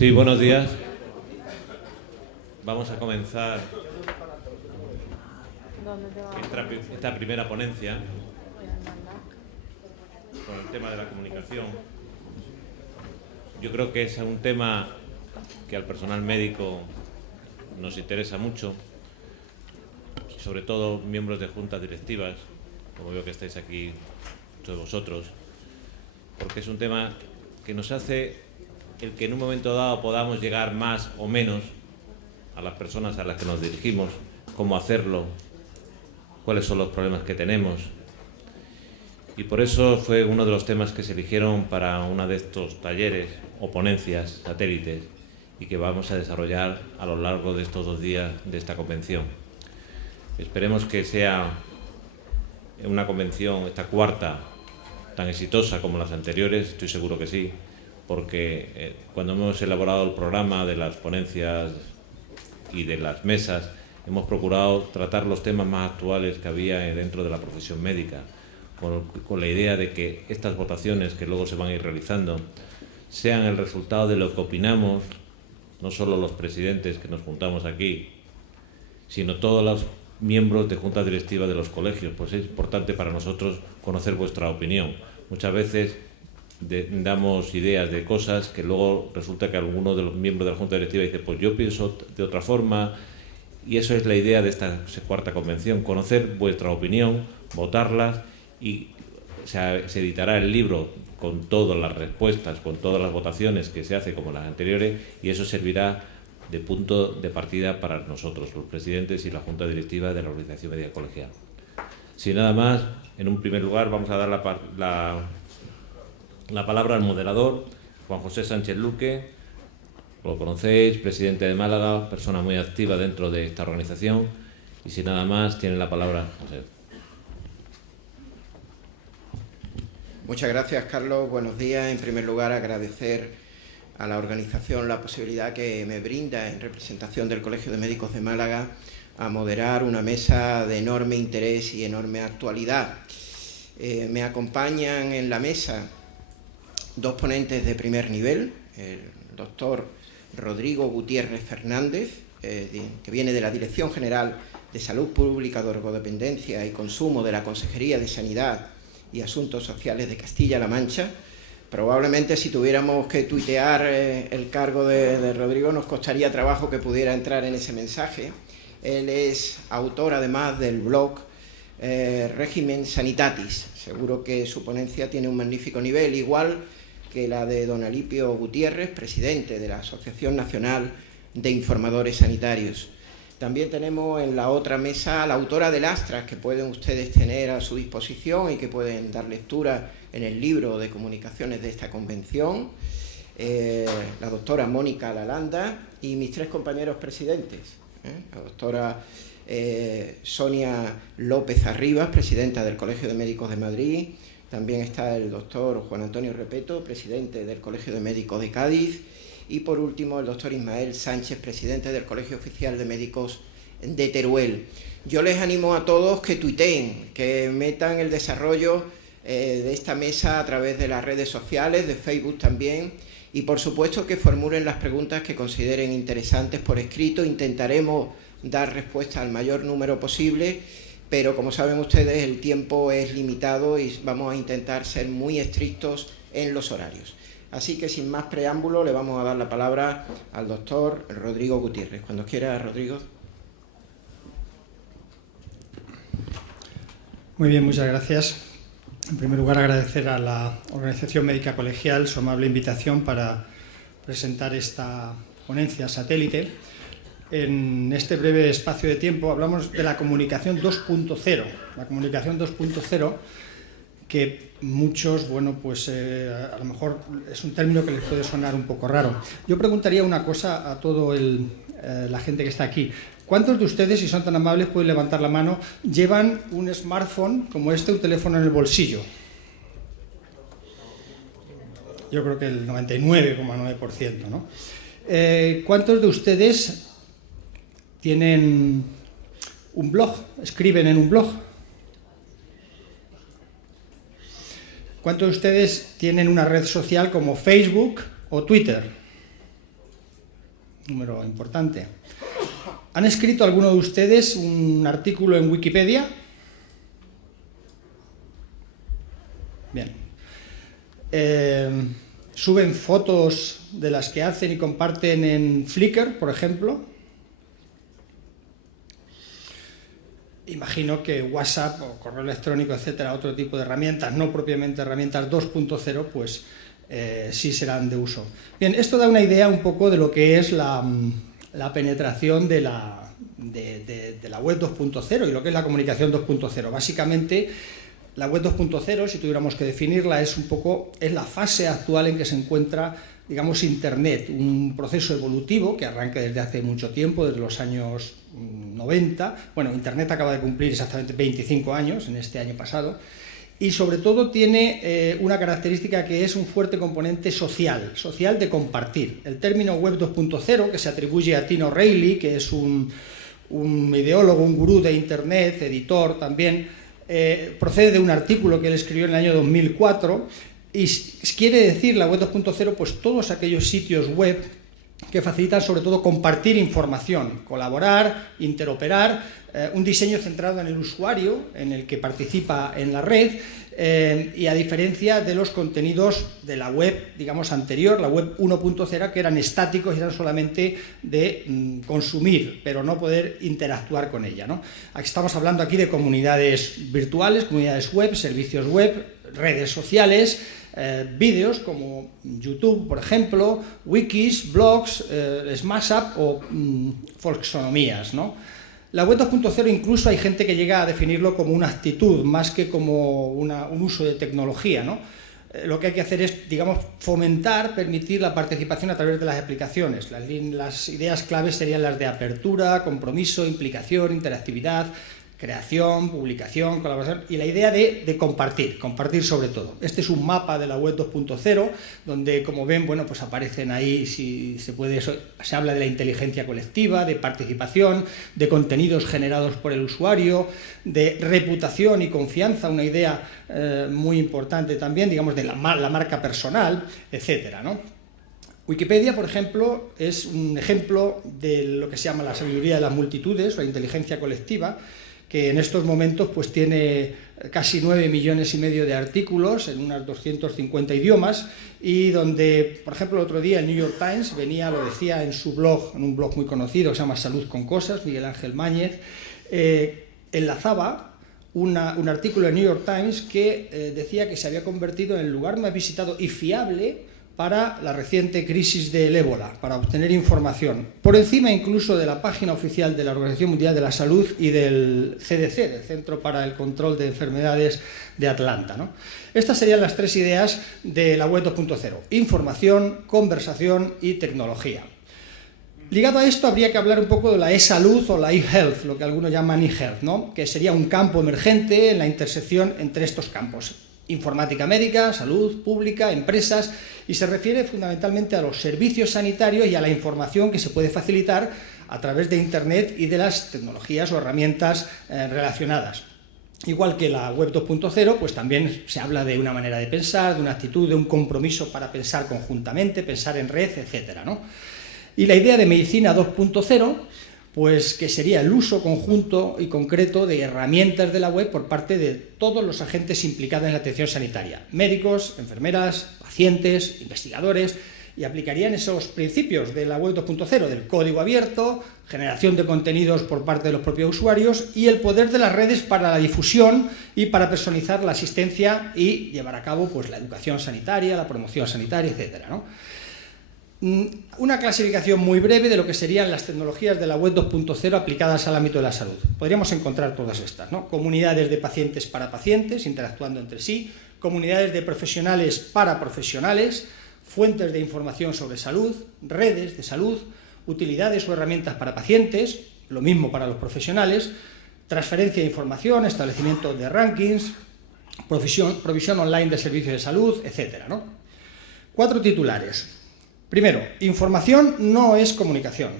Sí, buenos días. Vamos a comenzar esta primera ponencia con el tema de la comunicación. Yo creo que es un tema que al personal médico nos interesa mucho, sobre todo miembros de juntas directivas, como veo que estáis aquí todos vosotros, porque es un tema que nos hace el que en un momento dado podamos llegar más o menos a las personas a las que nos dirigimos, cómo hacerlo, cuáles son los problemas que tenemos. Y por eso fue uno de los temas que se eligieron para uno de estos talleres o ponencias satélites y que vamos a desarrollar a lo largo de estos 2 días de esta convención. Esperemos que sea una convención, esta cuarta, tan exitosa como las anteriores, estoy seguro que sí, porque cuando hemos elaborado el programa de las ponencias y de las mesas, hemos procurado tratar los temas más actuales que había dentro de la profesión médica, con la idea de que estas votaciones que luego se van a ir realizando sean el resultado de lo que opinamos, no solo los presidentes que nos juntamos aquí, sino todos los miembros de juntas directivas de los colegios. Pues es importante para nosotros conocer vuestra opinión. Muchas veces damos ideas de cosas que luego resulta que alguno de los miembros de la junta directiva dice, pues yo pienso de otra forma, y eso es la idea de esta cuarta convención, conocer vuestra opinión, votarlas, y se editará el libro con todas las respuestas, con todas las votaciones que se hace como las anteriores, y eso servirá de punto de partida para nosotros, los presidentes y la junta directiva de la Organización Médica Colegial. Sin nada más, en un primer lugar vamos a dar la palabra al moderador, Juan José Sánchez Luque. Lo conocéis, presidente de Málaga, persona muy activa dentro de esta organización. Y sin nada más, tiene la palabra José. Muchas gracias, Carlos. Buenos días. En primer lugar, agradecer a la organización la posibilidad que me brinda en representación del Colegio de Médicos de Málaga a moderar una mesa de enorme interés y enorme actualidad. Me acompañan en la mesa 2 ponentes de primer nivel, el doctor Rodrigo Gutiérrez Fernández, que viene de la Dirección General de Salud Pública, Drogodependencia y Consumo de la Consejería de Sanidad y Asuntos Sociales de Castilla-La Mancha. Probablemente si tuviéramos que tuitear el cargo de Rodrigo nos costaría trabajo que pudiera entrar en ese mensaje. Él es autor además del blog Régimen Sanitatis. Seguro que su ponencia tiene un magnífico nivel, igual que la de don Alipio Gutiérrez, presidente de la Asociación Nacional de Informadores Sanitarios. También tenemos en la otra mesa a la autora del Astras, que pueden ustedes tener a su disposición y que pueden dar lectura en el libro de comunicaciones de esta convención, la doctora Mónica Lalanda y mis 3 compañeros presidentes, la doctora Sonia López Arribas, presidenta del Colegio de Médicos de Madrid. También está el doctor Juan Antonio Repeto, presidente del Colegio de Médicos de Cádiz. Y por último, el doctor Ismael Sánchez, presidente del Colegio Oficial de Médicos de Teruel. Yo les animo a todos que tuiteen, que metan el desarrollo de esta mesa a través de las redes sociales, de Facebook también, y por supuesto que formulen las preguntas que consideren interesantes por escrito. Intentaremos dar respuesta al mayor número posible, pero como saben ustedes el tiempo es limitado y vamos a intentar ser muy estrictos en los horarios. Así que sin más preámbulo le vamos a dar la palabra al doctor Rodrigo Gutiérrez. Cuando quiera, Rodrigo. Muy bien, muchas gracias. En primer lugar, agradecer a la Organización Médica Colegial su amable invitación para presentar esta ponencia satélite. En este breve espacio de tiempo hablamos de la comunicación 2.0. La comunicación 2.0, que muchos, bueno, pues a lo mejor es un término que les puede sonar un poco raro. Yo preguntaría una cosa a toda la gente que está aquí. ¿Cuántos de ustedes, si son tan amables, pueden levantar la mano, llevan un smartphone como este, un teléfono en el bolsillo? Yo creo que el 99,9%, ¿no? ¿Cuántos de ustedes tienen un blog, escriben en un blog? ¿Cuántos de ustedes tienen una red social como Facebook o Twitter? número importante. ¿Han escrito alguno de ustedes un artículo en Wikipedia? Bien. ¿Suben fotos de las que hacen y comparten en Flickr, por ejemplo? Imagino que WhatsApp o correo electrónico, etcétera, otro tipo de herramientas, no propiamente herramientas 2.0, pues sí serán de uso. Bien, esto da una idea un poco de lo que es la penetración de la web 2.0 y lo que es la comunicación 2.0. Básicamente, la web 2.0, si tuviéramos que definirla, es la fase actual en que se encuentra, digamos, Internet, un proceso evolutivo que arranca desde hace mucho tiempo, desde los años 90. Bueno, Internet acaba de cumplir exactamente 25 años, en este año pasado, y sobre todo tiene una característica que es un fuerte componente social de compartir. El término web 2.0, que se atribuye a Tim O'Reilly, que es un ideólogo, un gurú de Internet, editor también, procede de un artículo que él escribió en el año 2004, y quiere decir la web 2.0 pues todos aquellos sitios web que facilitan sobre todo compartir información, colaborar, interoperar, un diseño centrado en el usuario, en el que participa en la red, y a diferencia de los contenidos de la web, digamos, anterior, la web 1.0, que eran estáticos y eran solamente de consumir, pero no poder interactuar con ella, ¿no? Estamos hablando aquí de comunidades virtuales, comunidades web, servicios web, redes sociales, vídeos como YouTube, por ejemplo, wikis, blogs, Smashup o folksonomías, ¿no? La web 2.0 incluso hay gente que llega a definirlo como una actitud, más que como un uso de tecnología, ¿no? Lo que hay que hacer es, digamos, fomentar, permitir la participación a través de las aplicaciones. Las ideas claves serían las de apertura, compromiso, implicación, interactividad, creación, publicación, colaboración y la idea de compartir sobre todo. Este es un mapa de la web 2.0 donde, como ven, bueno, pues aparecen ahí, si se habla de la inteligencia colectiva, de participación, de contenidos generados por el usuario, de reputación y confianza, una idea muy importante también, digamos, de la marca personal, etcétera, ¿no? Wikipedia, por ejemplo, es un ejemplo de lo que se llama la sabiduría de las multitudes, o la inteligencia colectiva, que en estos momentos pues tiene casi 9,5 millones de artículos en unos 250 idiomas y donde, por ejemplo, el otro día el New York Times lo decía en su blog, en un blog muy conocido que se llama Salud con Cosas, Miguel Ángel Máñez, enlazaba un artículo en New York Times que decía que se había convertido en el lugar más visitado y fiable para la reciente crisis del ébola, para obtener información, por encima incluso de la página oficial de la Organización Mundial de la Salud y del CDC, del Centro para el Control de Enfermedades de Atlanta, ¿no? Estas serían las tres ideas de la web 2.0, información, conversación y tecnología. Ligado a esto habría que hablar un poco de la e-salud o la e-health, lo que algunos llaman e-health, ¿no? Que sería un campo emergente en la intersección entre estos campos. Informática médica, salud pública, empresas, y se refiere fundamentalmente a los servicios sanitarios y a la información que se puede facilitar a través de Internet y de las tecnologías o herramientas relacionadas. Igual que la web 2.0, pues también se habla de una manera de pensar, de una actitud, de un compromiso para pensar conjuntamente, pensar en red, etcétera, ¿no? Y la idea de medicina 2.0, pues que sería el uso conjunto y concreto de herramientas de la web por parte de todos los agentes implicados en la atención sanitaria, médicos, enfermeras, pacientes, investigadores, y aplicarían esos principios de la web 2.0, del código abierto, generación de contenidos por parte de los propios usuarios y el poder de las redes para la difusión y para personalizar la asistencia y llevar a cabo pues la educación sanitaria, la promoción sanitaria, etcétera, ¿no? Una clasificación muy breve de lo que serían las tecnologías de la web 2.0 aplicadas al ámbito de la salud. Podríamos encontrar todas estas, ¿no? Comunidades de pacientes para pacientes, interactuando entre sí, comunidades de profesionales para profesionales, fuentes de información sobre salud, redes de salud, utilidades o herramientas para pacientes, lo mismo para los profesionales, transferencia de información, establecimiento de rankings, provisión online de servicios de salud, etcétera, ¿no? 4 titulares. Primero, información no es comunicación.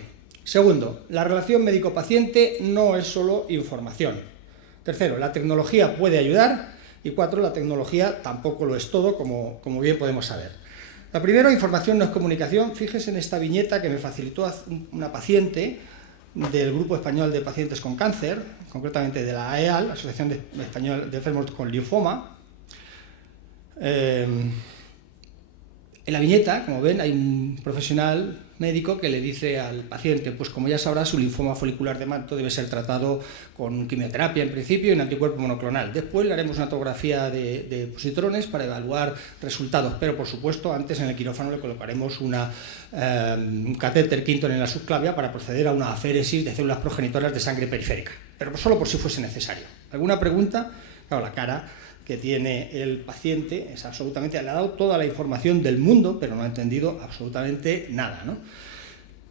Segundo, la relación médico-paciente no es solo información. Tercero, la tecnología puede ayudar. Y 4, la tecnología tampoco lo es todo, como bien podemos saber. La primera, información no es comunicación. Fíjese en esta viñeta que me facilitó una paciente del Grupo Español de Pacientes con Cáncer, concretamente de la AEAL, la Asociación Española de Enfermos con Linfoma. En la viñeta, como ven, hay un profesional médico que le dice al paciente, pues como ya sabrá, su linfoma folicular de manto debe ser tratado con quimioterapia en principio y un anticuerpo monoclonal. Después le haremos una tomografía de positrones para evaluar resultados, pero por supuesto antes en el quirófano le colocaremos un catéter Quinton en la subclavia para proceder a una aféresis de células progenitoras de sangre periférica, pero solo por si fuese necesario. ¿Alguna pregunta? Claro, la cara que tiene el paciente es absolutamente, le ha dado toda la información del mundo, pero no ha entendido absolutamente nada, ¿no?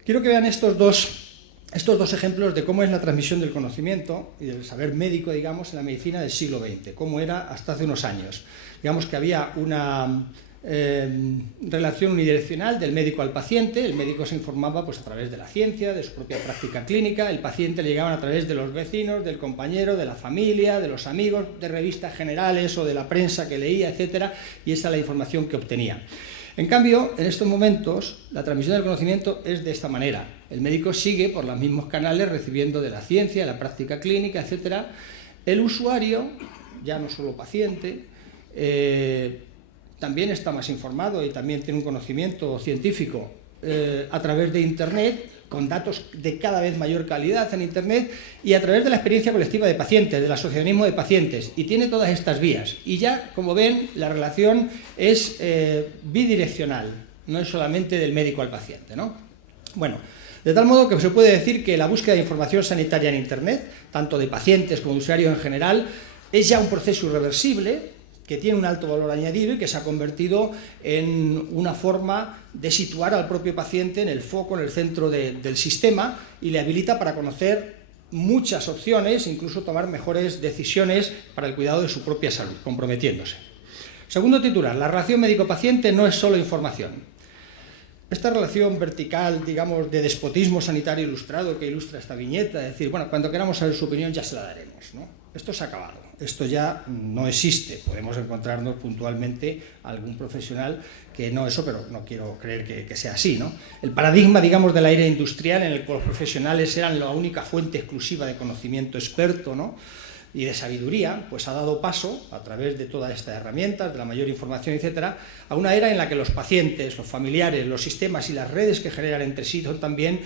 Quiero que vean estos dos ejemplos de cómo es la transmisión del conocimiento y del saber médico, digamos, en la medicina del siglo XX, cómo era hasta hace unos años. Digamos que había una relación unidireccional del médico al paciente. El médico se informaba pues a través de la ciencia, de su propia práctica clínica, el paciente le llegaban a través de los vecinos, del compañero, de la familia, de los amigos, de revistas generales o de la prensa que leía, etcétera, y esa es la información que obtenía. En cambio, en estos momentos, la transmisión del conocimiento es de esta manera. El médico sigue por los mismos canales recibiendo de la ciencia, de la práctica clínica, etcétera. El usuario, ya no solo paciente, también está más informado y también tiene un conocimiento científico a través de Internet, con datos de cada vez mayor calidad en Internet y a través de la experiencia colectiva de pacientes, del asociacionismo de pacientes, y tiene todas estas vías. Y ya, como ven, la relación es bidireccional, no es solamente del médico al paciente, ¿no? Bueno, de tal modo que se puede decir que la búsqueda de información sanitaria en Internet, tanto de pacientes como de usuarios en general, es ya un proceso irreversible, que tiene un alto valor añadido y que se ha convertido en una forma de situar al propio paciente en el foco, en el centro del sistema, y le habilita para conocer muchas opciones, incluso tomar mejores decisiones para el cuidado de su propia salud, comprometiéndose. Segundo titular, la relación médico-paciente no es solo información. Esta relación vertical, digamos, de despotismo sanitario ilustrado que ilustra esta viñeta, es decir, bueno, cuando queramos saber su opinión ya se la daremos, ¿no? Esto se ha acabado, esto ya no existe. Podemos encontrarnos puntualmente algún profesional que no eso, pero no quiero creer que sea así, ¿no? El paradigma, digamos, de la era industrial en el que los profesionales eran la única fuente exclusiva de conocimiento experto, ¿no?, y de sabiduría, pues ha dado paso, a través de todas estas herramientas, de la mayor información, etcétera, a una era en la que los pacientes, los familiares, los sistemas y las redes que generan entre sí son también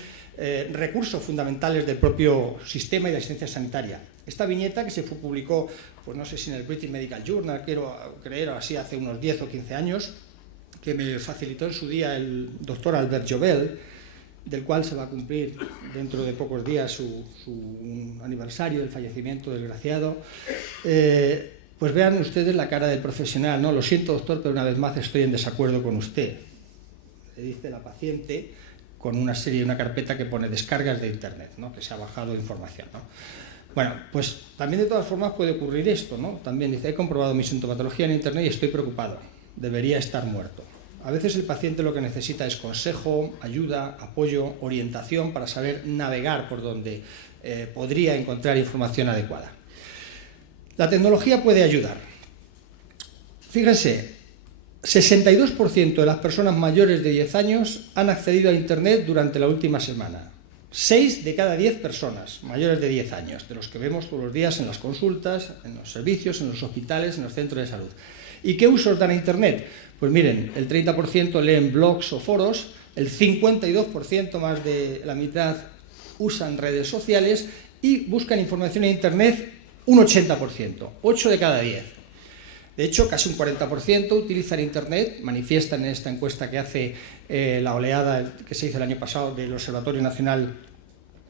recursos fundamentales del propio sistema y de asistencia sanitaria. Esta viñeta que se publicó, pues no sé si en el British Medical Journal, quiero creer, o así, hace unos 10 o 15 años, que me facilitó en su día el doctor Albert Jobel, del cual se va a cumplir dentro de pocos días su aniversario del fallecimiento desgraciado. Pues vean ustedes la cara del profesional, ¿no? Lo siento, doctor, pero una vez más estoy en desacuerdo con usted, le dice la paciente con una carpeta que pone descargas de Internet, ¿no?, que se ha bajado información, ¿no? Bueno, pues también de todas formas puede ocurrir esto, ¿no? También dice, he comprobado mi sintomatología en Internet y estoy preocupado, debería estar muerto. A veces el paciente lo que necesita es consejo, ayuda, apoyo, orientación para saber navegar por donde podría encontrar información adecuada. La tecnología puede ayudar. Fíjense, 62% de las personas mayores de 10 años han accedido a Internet durante la última semana. 6 de cada 10 personas mayores de 10 años, de los que vemos todos los días en las consultas, en los servicios, en los hospitales, en los centros de salud. ¿Y qué usos dan a Internet? Pues miren, el 30% leen blogs o foros, el 52%, más de la mitad, usan redes sociales y buscan información en Internet un 80%, 8 de cada 10. De hecho, casi un 40% utilizan Internet, manifiestan en esta encuesta que hace la oleada que se hizo el año pasado del Observatorio Nacional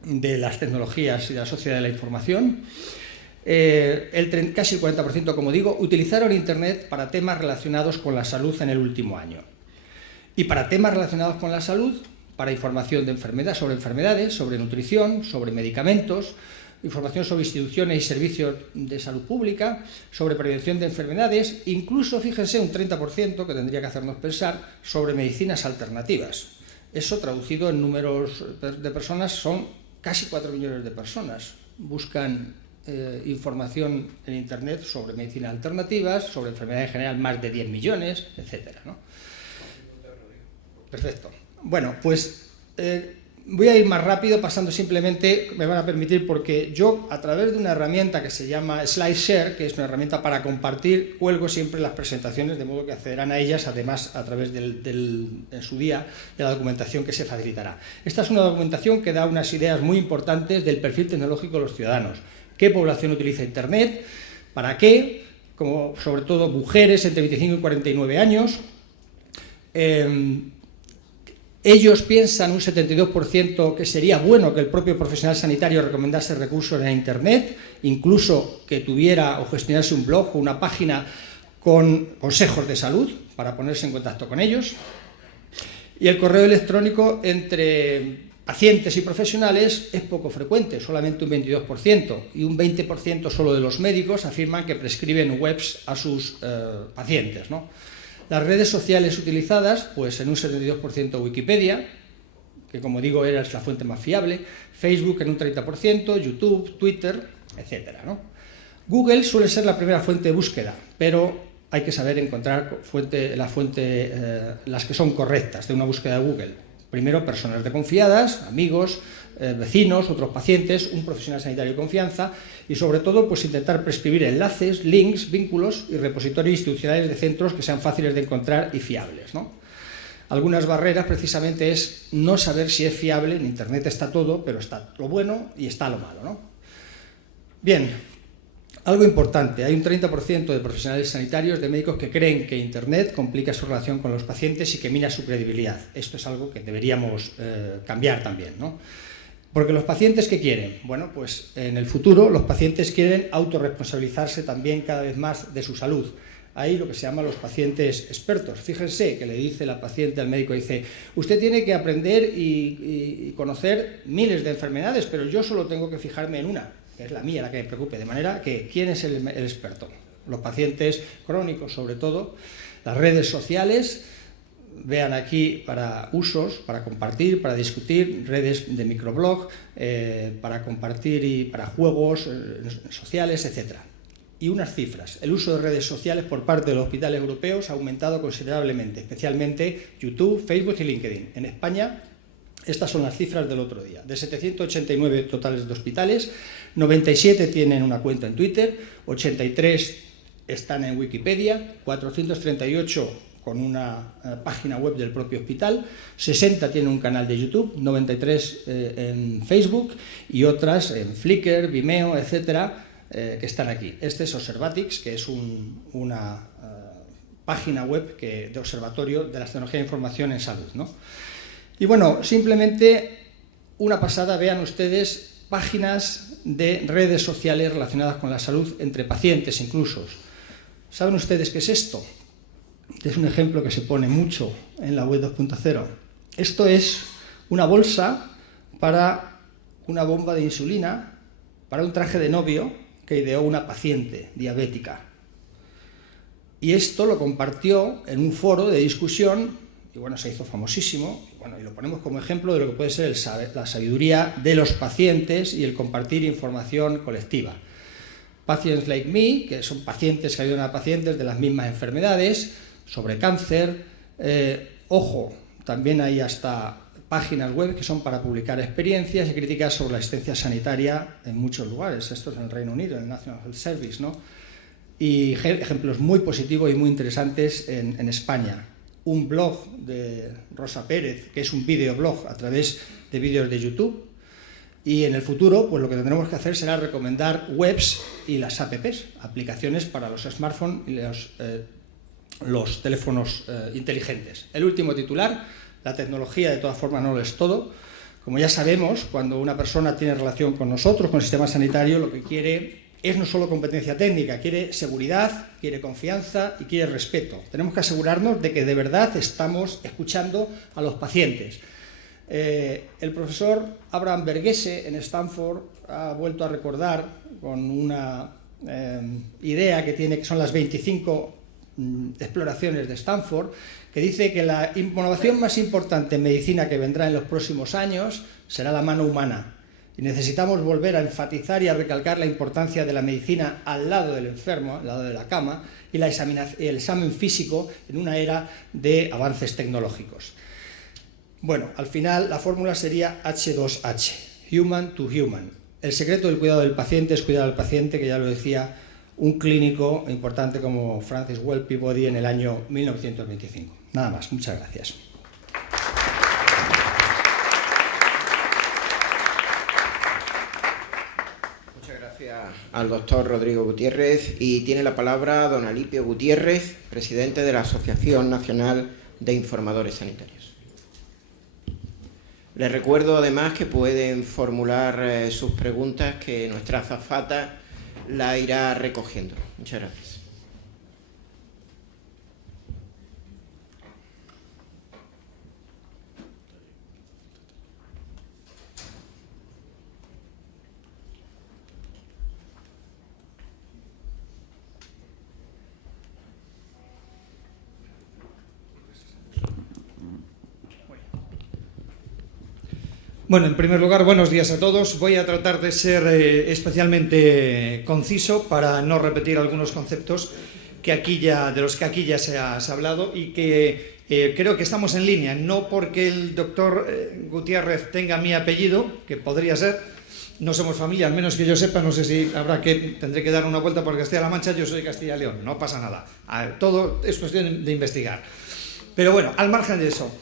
de las Tecnologías y de la Sociedad de la Información. Casi el 40%, como digo, utilizaron Internet para temas relacionados con la salud en el último año. Y para temas relacionados con la salud, para información de sobre enfermedades, sobre nutrición, sobre medicamentos, información sobre instituciones y servicios de salud pública, sobre prevención de enfermedades, incluso, fíjense, un 30%, que tendría que hacernos pensar, sobre medicinas alternativas. Eso, traducido en números de personas, son casi 4 millones de personas. Buscan información en Internet sobre medicinas alternativas, sobre enfermedades en general, más de 10 millones, etcétera, ¿no? Perfecto. Bueno, pues voy a ir más rápido, pasando simplemente, me van a permitir, porque yo, a través de una herramienta que se llama SlideShare, que es una herramienta para compartir, cuelgo siempre las presentaciones, de modo que accederán a ellas, además, a través en su día, de la documentación que se facilitará. Esta es una documentación que da unas ideas muy importantes del perfil tecnológico de los ciudadanos. ¿Qué población utiliza Internet? ¿Para qué? Como, sobre todo, mujeres entre 25 y 49 años. Ellos piensan, un 72%, que sería bueno que el propio profesional sanitario recomendase recursos en Internet, incluso que tuviera o gestionase un blog o una página con consejos de salud para ponerse en contacto con ellos. Y el correo electrónico entre pacientes y profesionales es poco frecuente, solamente un 22%, y un 20% solo de los médicos afirman que prescriben webs a sus pacientes, ¿no? Las redes sociales utilizadas, pues en un 72% Wikipedia, que como digo es la fuente más fiable, Facebook en un 30%, YouTube, Twitter, etcétera, ¿no? Google suele ser la primera fuente de búsqueda, pero hay que saber encontrar las que son correctas de una búsqueda de Google. Primero, personas de confiadas, amigos, vecinos, otros pacientes, un profesional sanitario de confianza y, sobre todo, pues intentar prescribir enlaces, links, vínculos y repositorios institucionales de centros que sean fáciles de encontrar y fiables, ¿no? Algunas barreras, precisamente, es no saber si es fiable. En Internet está todo, pero está lo bueno y está lo malo, ¿no? Bien, algo importante, hay un 30% de profesionales sanitarios, de médicos, que creen que Internet complica su relación con los pacientes y que mina su credibilidad. Esto es algo que deberíamos cambiar también, ¿no? Porque los pacientes, ¿qué quieren? Bueno, pues en el futuro los pacientes quieren autorresponsabilizarse también cada vez más de su salud. Hay lo que se llama los pacientes expertos. Fíjense que le dice la paciente al médico, dice, usted tiene que aprender y conocer miles de enfermedades, pero yo solo tengo que fijarme en una, que es la mía, la que me preocupe. De manera que, ¿quién es el experto? Los pacientes crónicos, sobre todo. Las redes sociales, vean aquí, para usos, para compartir, para discutir, redes de microblog, para compartir y para juegos sociales, etc. Y unas cifras. El uso de redes sociales por parte de los hospitales europeos ha aumentado considerablemente, especialmente YouTube, Facebook y LinkedIn. En España, estas son las cifras del otro día. De 789 totales de hospitales, 97 tienen una cuenta en Twitter, 83 están en Wikipedia, 438 con una página web del propio hospital, 60 tienen un canal de YouTube, 93 en Facebook y otras en Flickr, Vimeo, etcétera, que están aquí. Este es Observatix, que es una página web de observatorio de las tecnologías de información en salud, ¿no? Y bueno, simplemente una pasada, vean ustedes páginas de redes sociales relacionadas con la salud entre pacientes incluso. ¿Saben ustedes qué es esto? Es un ejemplo que se pone mucho en la web 2.0. Esto es una bolsa para una bomba de insulina, para un traje de novio que ideó una paciente diabética. Y esto lo compartió en un foro de discusión y bueno, se hizo famosísimo. Bueno, y lo ponemos como ejemplo de lo que puede ser la sabiduría de los pacientes y el compartir información colectiva. Patients Like Me, que son pacientes que ayudan a pacientes de las mismas enfermedades, sobre cáncer. Ojo, también hay hasta páginas web que son para publicar experiencias y críticas sobre la asistencia sanitaria en muchos lugares. Esto es en el Reino Unido, en el National Health Service, ¿no? Y ejemplos muy positivos y muy interesantes en España. Un blog de Rosa Pérez, que es un videoblog a través de vídeos de YouTube. Y en el futuro, pues lo que tendremos que hacer será recomendar webs y las apps, aplicaciones para los smartphones y los teléfonos inteligentes. El último titular, la tecnología de todas formas no lo es todo. Como ya sabemos, cuando una persona tiene relación con nosotros, con el sistema sanitario, lo que quiere es no solo competencia técnica, quiere seguridad, quiere confianza y quiere respeto. Tenemos que asegurarnos de que de verdad estamos escuchando a los pacientes. El profesor Abraham Verghese en Stanford ha vuelto a recordar con una idea que tiene, que son las 25 exploraciones de Stanford, que dice que la innovación más importante en medicina que vendrá en los próximos años será la mano humana. Y necesitamos volver a enfatizar y a recalcar la importancia de la medicina al lado del enfermo, al lado de la cama, y el examen físico en una era de avances tecnológicos. Bueno, al final la fórmula sería H2H, Human to Human. El secreto del cuidado del paciente es cuidar al paciente, que ya lo decía un clínico importante como Francis Well Peabody en el año 1925. Nada más, muchas gracias. Muchas gracias al doctor Rodrigo Gutiérrez, y tiene la palabra don Alipio Gutiérrez, presidente de la Asociación Nacional de Informadores Sanitarios. Les recuerdo además que pueden formular sus preguntas, que nuestra azafata la irá recogiendo. Muchas gracias. Bueno, en primer lugar, buenos días a todos. Voy a tratar de ser especialmente conciso para no repetir algunos conceptos de los que aquí ya se ha hablado, y que creo que estamos en línea, no porque el doctor Gutiérrez tenga mi apellido, que podría ser, no somos familia, al menos que yo sepa, no sé si tendré que dar una vuelta por Castilla-La Mancha, yo soy Castilla-León, no pasa nada, todo es cuestión de investigar. Pero bueno, al margen de eso,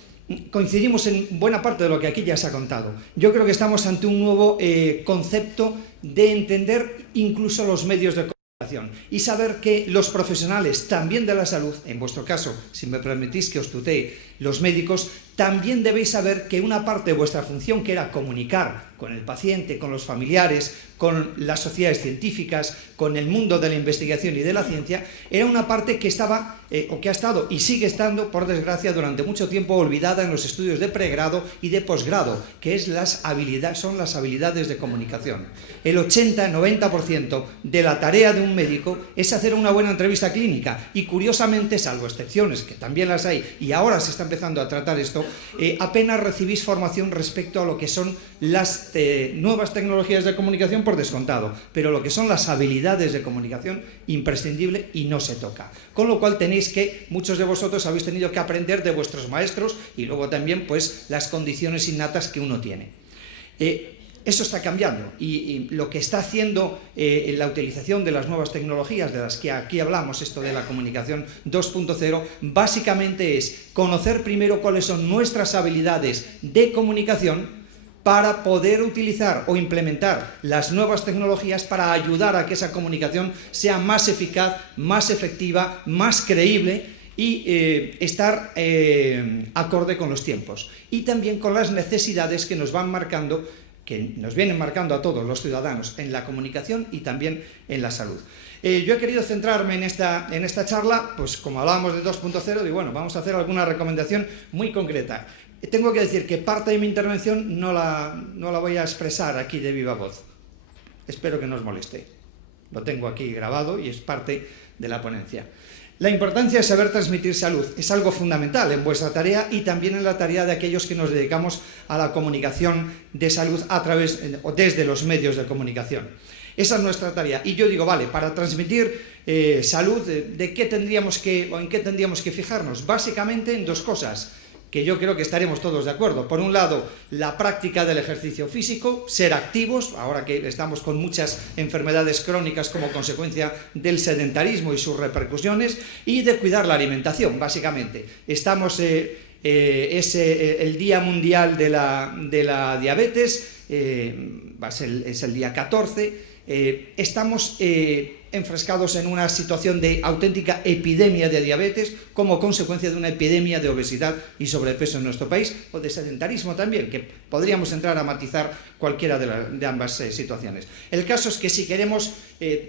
coincidimos en buena parte de lo que aquí ya se ha contado. Yo creo que estamos ante un nuevo concepto de entender incluso los medios de comunicación y saber que los profesionales también de la salud, en vuestro caso, si me permitís que os tutee, los médicos, también debéis saber que una parte de vuestra función, que era comunicar con el paciente, con los familiares, con las sociedades científicas, con el mundo de la investigación y de la ciencia, era una parte que estaba, o que ha estado y sigue estando, por desgracia, durante mucho tiempo olvidada en los estudios de pregrado y de posgrado, que son las habilidades de comunicación. El 80-90% de la tarea de un médico es hacer una buena entrevista clínica, y curiosamente, salvo excepciones, que también las hay, y ahora se está empezando a tratar esto, apenas recibís formación respecto a lo que son las nuevas tecnologías de comunicación, por descontado, pero lo que son las habilidades de comunicación, imprescindible, y no se toca. Con lo cual muchos de vosotros habéis tenido que aprender de vuestros maestros, y luego también pues las condiciones innatas que uno tiene. Eso está cambiando, y lo que está haciendo la utilización de las nuevas tecnologías de las que aquí hablamos, esto de la comunicación 2.0, básicamente es conocer primero cuáles son nuestras habilidades de comunicación para poder utilizar o implementar las nuevas tecnologías para ayudar a que esa comunicación sea más eficaz, más efectiva, más creíble, y estar acorde con los tiempos y también con las necesidades que nos van marcando, que nos vienen marcando a todos los ciudadanos en la comunicación y también en la salud. Yo he querido centrarme en esta charla, pues como hablábamos de 2.0, digo, bueno, vamos a hacer alguna recomendación muy concreta. Tengo que decir que parte de mi intervención no la voy a expresar aquí de viva voz. Espero que no os moleste. Lo tengo aquí grabado y es parte de la ponencia. La importancia de saber transmitir salud es algo fundamental en vuestra tarea y también en la tarea de aquellos que nos dedicamos a la comunicación de salud desde los medios de comunicación. Esa es nuestra tarea. Y yo digo, vale, para transmitir salud, ¿en qué tendríamos que fijarnos? Básicamente en dos cosas, que yo creo que estaremos todos de acuerdo. Por un lado, la práctica del ejercicio físico, ser activos, ahora que estamos con muchas enfermedades crónicas como consecuencia del sedentarismo y sus repercusiones, y de cuidar la alimentación, básicamente. Estamos, es el Día Mundial de la Diabetes, es el día 14, estamos enfrascados en una situación de auténtica epidemia de diabetes como consecuencia de una epidemia de obesidad y sobrepeso en nuestro país, o de sedentarismo también, que podríamos entrar a matizar cualquiera de ambas situaciones. El caso es que si queremos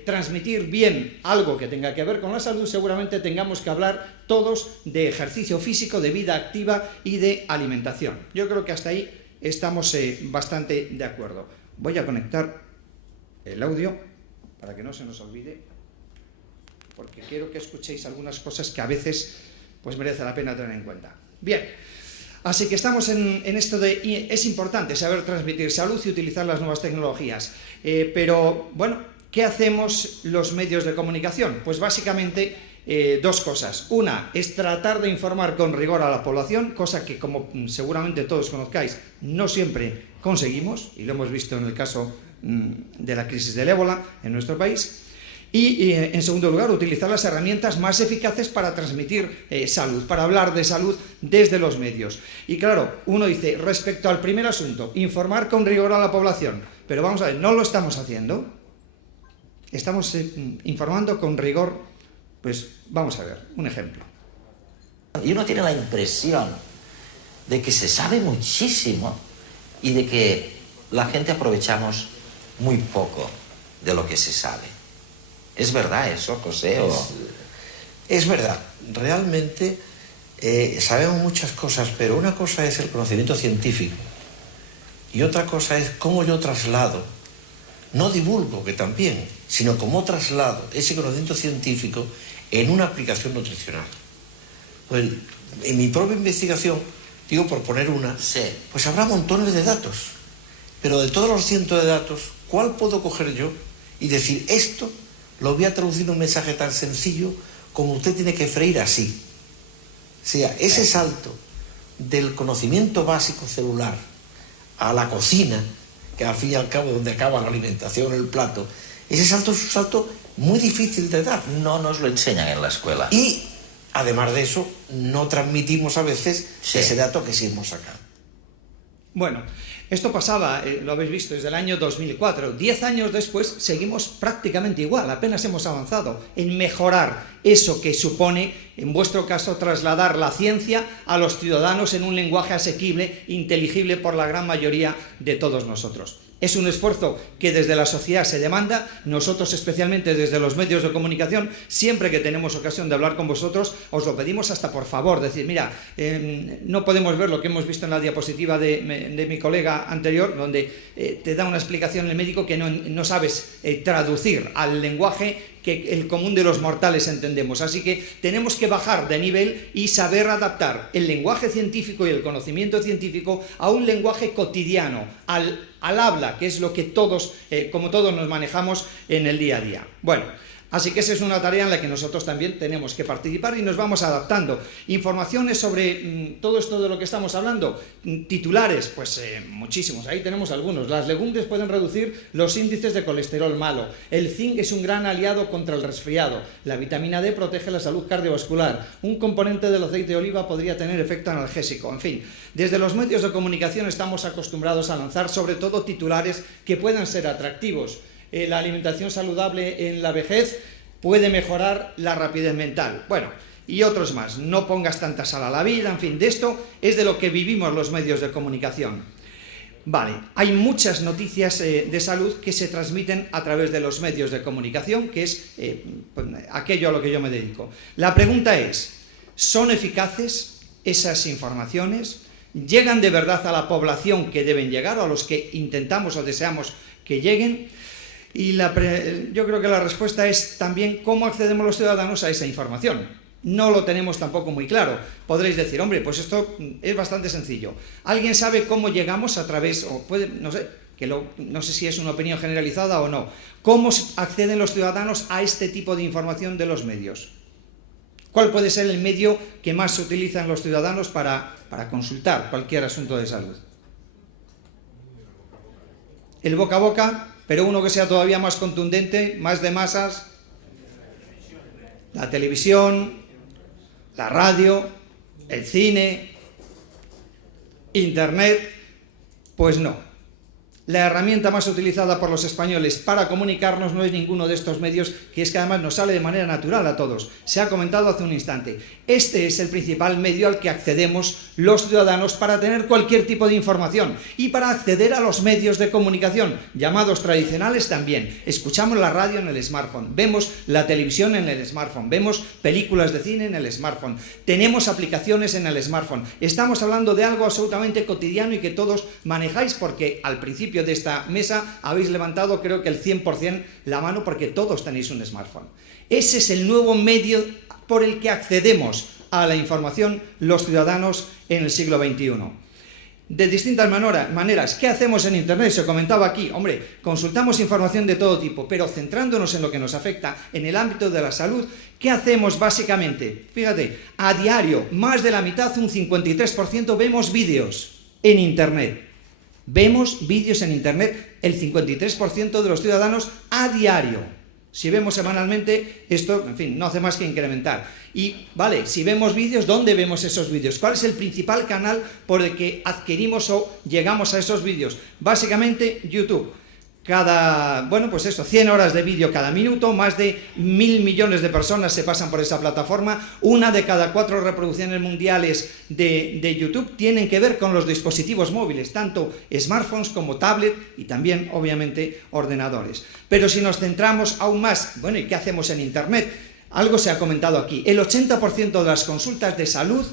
transmitir bien algo que tenga que ver con la salud, seguramente tengamos que hablar todos de ejercicio físico, de vida activa y de alimentación. Yo creo que hasta ahí estamos bastante de acuerdo. Voy a conectar el audio para que no se nos olvide, porque quiero que escuchéis algunas cosas que a veces pues merece la pena tener en cuenta. Bien, así que estamos en esto de es importante saber transmitir salud y utilizar las nuevas tecnologías, pero bueno, ¿qué hacemos los medios de comunicación? Pues básicamente dos cosas. Una es tratar de informar con rigor a la población, cosa que, como seguramente todos conozcáis, no siempre conseguimos, y lo hemos visto en el caso de la crisis del ébola en nuestro país. Y, en segundo lugar, utilizar las herramientas más eficaces para transmitir salud, para hablar de salud desde los medios. Y claro, uno dice, respecto al primer asunto, informar con rigor a la población, pero vamos a ver, ¿no lo estamos haciendo? ¿Estamos informando con rigor? Pues vamos a ver, un ejemplo. Y uno tiene la impresión de que se sabe muchísimo y de que la gente aprovechamos muy poco de lo que se sabe. ¿Es verdad eso, José? Es verdad. Realmente sabemos muchas cosas, pero una cosa es el conocimiento científico y otra cosa es cómo yo traslado, no divulgo, que también, sino cómo traslado ese conocimiento científico en una aplicación nutricional. Pues, en mi propia investigación, digo por poner una, Sí. pues habrá montones de datos, pero de todos los cientos de datos, ¿cuál puedo coger yo y decir esto? Lo voy a traducir en un mensaje tan sencillo como usted tiene que freír así. O sea, ese salto del conocimiento básico celular a la cocina, que al fin y al cabo es donde acaba la alimentación, el plato, ese salto es un salto muy difícil de dar. No nos lo enseñan en la escuela. Y, además de eso, no transmitimos a veces ese dato que sí hemos sacado. Bueno, esto pasaba, lo habéis visto, desde el año 2004. 10 años después seguimos prácticamente igual, apenas hemos avanzado en mejorar eso que supone, en vuestro caso, trasladar la ciencia a los ciudadanos en un lenguaje asequible, inteligible por la gran mayoría de todos nosotros. Es un esfuerzo que desde la sociedad se demanda, nosotros especialmente desde los medios de comunicación, siempre que tenemos ocasión de hablar con vosotros, os lo pedimos hasta por favor, decir, mira, no podemos ver lo que hemos visto en la diapositiva de mi colega anterior, donde te da una explicación el médico que no sabes traducir al lenguaje que el común de los mortales entendemos. Así que tenemos que bajar de nivel y saber adaptar el lenguaje científico y el conocimiento científico a un lenguaje cotidiano, al habla, que es lo que todos, como todos nos manejamos en el día a día. Bueno, así que esa es una tarea en la que nosotros también tenemos que participar y nos vamos adaptando. Informaciones sobre todo esto de lo que estamos hablando, titulares, pues muchísimos, ahí tenemos algunos. Las legumbres pueden reducir los índices de colesterol malo, el zinc es un gran aliado contra el resfriado, la vitamina D protege la salud cardiovascular, un componente del aceite de oliva podría tener efecto analgésico, en fin. Desde los medios de comunicación estamos acostumbrados a lanzar sobre todo titulares que puedan ser atractivos. La alimentación saludable en la vejez puede mejorar la rapidez mental. Bueno, y otros más. No pongas tanta sal a la vida, en fin, de esto es de lo que vivimos los medios de comunicación. Vale, hay muchas noticias de salud que se transmiten a través de los medios de comunicación, que es aquello a lo que yo me dedico. La pregunta es, ¿son eficaces esas informaciones? ¿Llegan de verdad a la población que deben llegar o a los que intentamos o deseamos que lleguen? Y yo creo que la respuesta es también cómo accedemos los ciudadanos a esa información. No lo tenemos tampoco muy claro. Podréis decir, hombre, pues esto es bastante sencillo. ¿Alguien sabe cómo llegamos a través, o puede, no sé, no sé si es una opinión generalizada o no, cómo acceden los ciudadanos a este tipo de información de los medios? ¿Cuál puede ser el medio que más se utilizan los ciudadanos para consultar cualquier asunto de salud? El boca a boca, pero uno que sea todavía más contundente, más de masas, la televisión, la radio, el cine, internet, pues no. La herramienta más utilizada por los españoles para comunicarnos no es ninguno de estos medios, que es que además nos sale de manera natural a todos. Se ha comentado hace un instante. Este es el principal medio al que accedemos los ciudadanos para tener cualquier tipo de información y para acceder a los medios de comunicación, llamados tradicionales también. Escuchamos la radio en el smartphone, vemos la televisión en el smartphone, vemos películas de cine en el smartphone, tenemos aplicaciones en el smartphone. Estamos hablando de algo absolutamente cotidiano y que todos manejáis porque al principio de esta mesa habéis levantado creo que el 100% la mano porque todos tenéis un smartphone. Ese es el nuevo medio por el que accedemos a la información los ciudadanos en el siglo XXI. de distintas maneras. ¿Qué hacemos en Internet? Se comentaba aquí, hombre, consultamos información de todo tipo, pero centrándonos en lo que nos afecta en el ámbito de la salud, ¿qué hacemos básicamente? Fíjate, a diario, más de la mitad, un 53%, vemos vídeos en Internet. Vemos vídeos en Internet, el 53% de los ciudadanos a diario. Si vemos semanalmente, esto, en fin, no hace más que incrementar. Y, vale, si vemos vídeos, ¿dónde vemos esos vídeos? ¿Cuál es el principal canal por el que adquirimos o llegamos a esos vídeos? Básicamente, YouTube. Bueno, pues eso, 100 horas de vídeo cada minuto, más de 1.000 millones de personas se pasan por esa plataforma, 1 de cada 4 reproducciones mundiales de YouTube tienen que ver con los dispositivos móviles, tanto smartphones como tablet y también, obviamente, ordenadores. Pero si nos centramos aún más, bueno, ¿y qué hacemos en Internet? Algo se ha comentado aquí, el 80% de las consultas de salud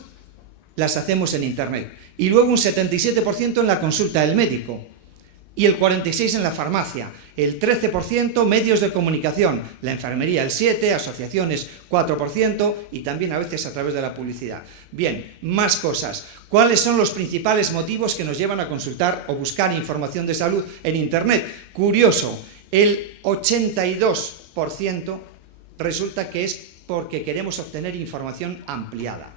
las hacemos en Internet y luego un 77% en la consulta del médico. Y el 46% en la farmacia, el 13% medios de comunicación, la enfermería el 7%, asociaciones 4% y también a veces a través de la publicidad. Bien, más cosas. ¿Cuáles son los principales motivos que nos llevan a consultar o buscar información de salud en Internet? Curioso, el 82% resulta que es porque queremos obtener información ampliada.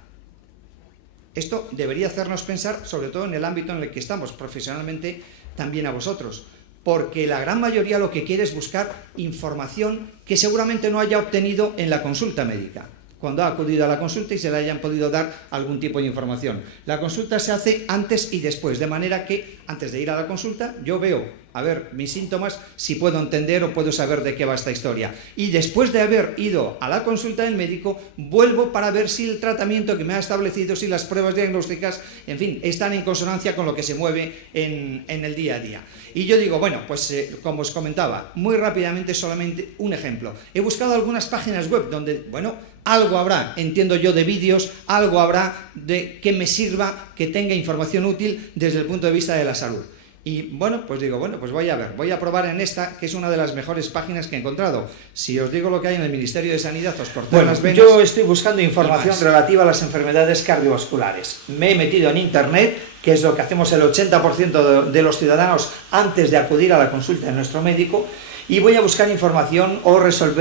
Esto debería hacernos pensar, sobre todo en el ámbito en el que estamos profesionalmente, también a vosotros, porque la gran mayoría lo que quiere es buscar información que seguramente no haya obtenido en la consulta médica, cuando ha acudido a la consulta y se le hayan podido dar algún tipo de información. La consulta se hace antes y después, de manera que antes de ir a la consulta yo veo, a ver, mis síntomas, si puedo entender o puedo saber de qué va esta historia. Y después de haber ido a la consulta del médico, vuelvo para ver si el tratamiento que me ha establecido, si las pruebas diagnósticas, en fin, están en consonancia con lo que se mueve en el día a día. Y yo digo, bueno, pues como os comentaba, muy rápidamente solamente un ejemplo. He buscado algunas páginas web donde, bueno, algo habrá, entiendo yo, de vídeos, algo habrá de que me sirva, que tenga información útil desde el punto de vista de la salud. Y bueno, pues digo, bueno, pues voy a probar en esta, que es una de las mejores páginas que he encontrado. Si os digo lo que hay en el Ministerio de Sanidad, os cortáis las venas. Yo estoy buscando información relativa a las enfermedades cardiovasculares. Me he metido en Internet, que es lo que hacemos el 80% de los ciudadanos antes de acudir a la consulta de nuestro médico, y voy a buscar información o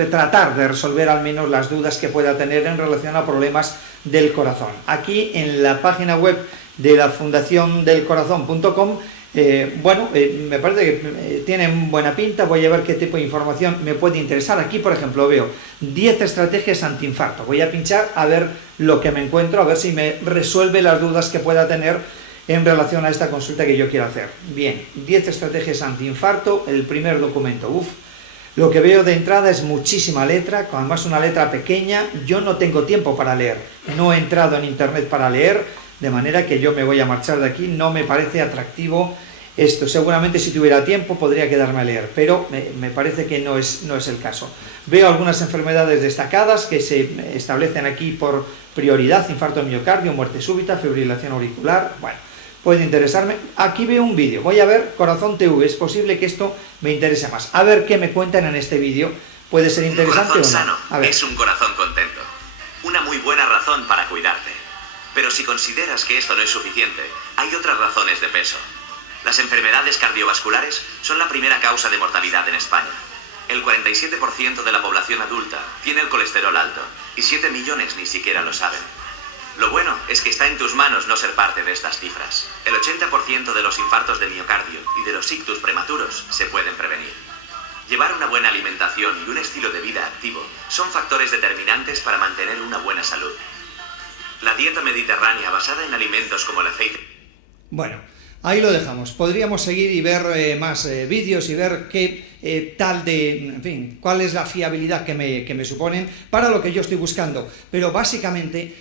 tratar de resolver al menos las dudas que pueda tener en relación a problemas del corazón. Aquí en la página web de la fundaciondelcorazon.com, me parece que tienen buena pinta. Voy a ver qué tipo de información me puede interesar. Aquí, por ejemplo, veo 10 estrategias antiinfarto. Voy a pinchar a ver lo que me encuentro, a ver si me resuelve las dudas que pueda tener en relación a esta consulta que yo quiero hacer. Bien, 10 estrategias antiinfarto, el primer documento. Lo que veo de entrada es muchísima letra, además una letra pequeña. Yo no tengo tiempo para leer, no he entrado en Internet para leer, de manera que yo me voy a marchar de aquí. No me parece atractivo esto. Seguramente si tuviera tiempo podría quedarme a leer, pero me parece que no es el caso. Veo algunas enfermedades destacadas que se establecen aquí por prioridad: infarto de miocardio, muerte súbita, fibrilación auricular. Bueno, puede interesarme. Aquí veo un vídeo, voy a ver Corazón TV, es posible que esto me interese más. A ver qué me cuentan en este vídeo, puede ser interesante o no. Un corazón sano es un corazón contento. Una muy buena razón para cuidarte. Pero si consideras que esto no es suficiente, hay otras razones de peso. Las enfermedades cardiovasculares son la primera causa de mortalidad en España. El 47% de la población adulta tiene el colesterol alto y 7 millones ni siquiera lo saben. Lo bueno es que está en tus manos no ser parte de estas cifras. El 80% de los infartos de miocardio y de los ictus prematuros se pueden prevenir. Llevar una buena alimentación y un estilo de vida activo son factores determinantes para mantener una buena salud. La dieta mediterránea basada en alimentos como el aceite... Bueno, ahí lo dejamos. Podríamos seguir y ver más vídeos y ver qué en fin, cuál es la fiabilidad que me suponen para lo que yo estoy buscando. Pero básicamente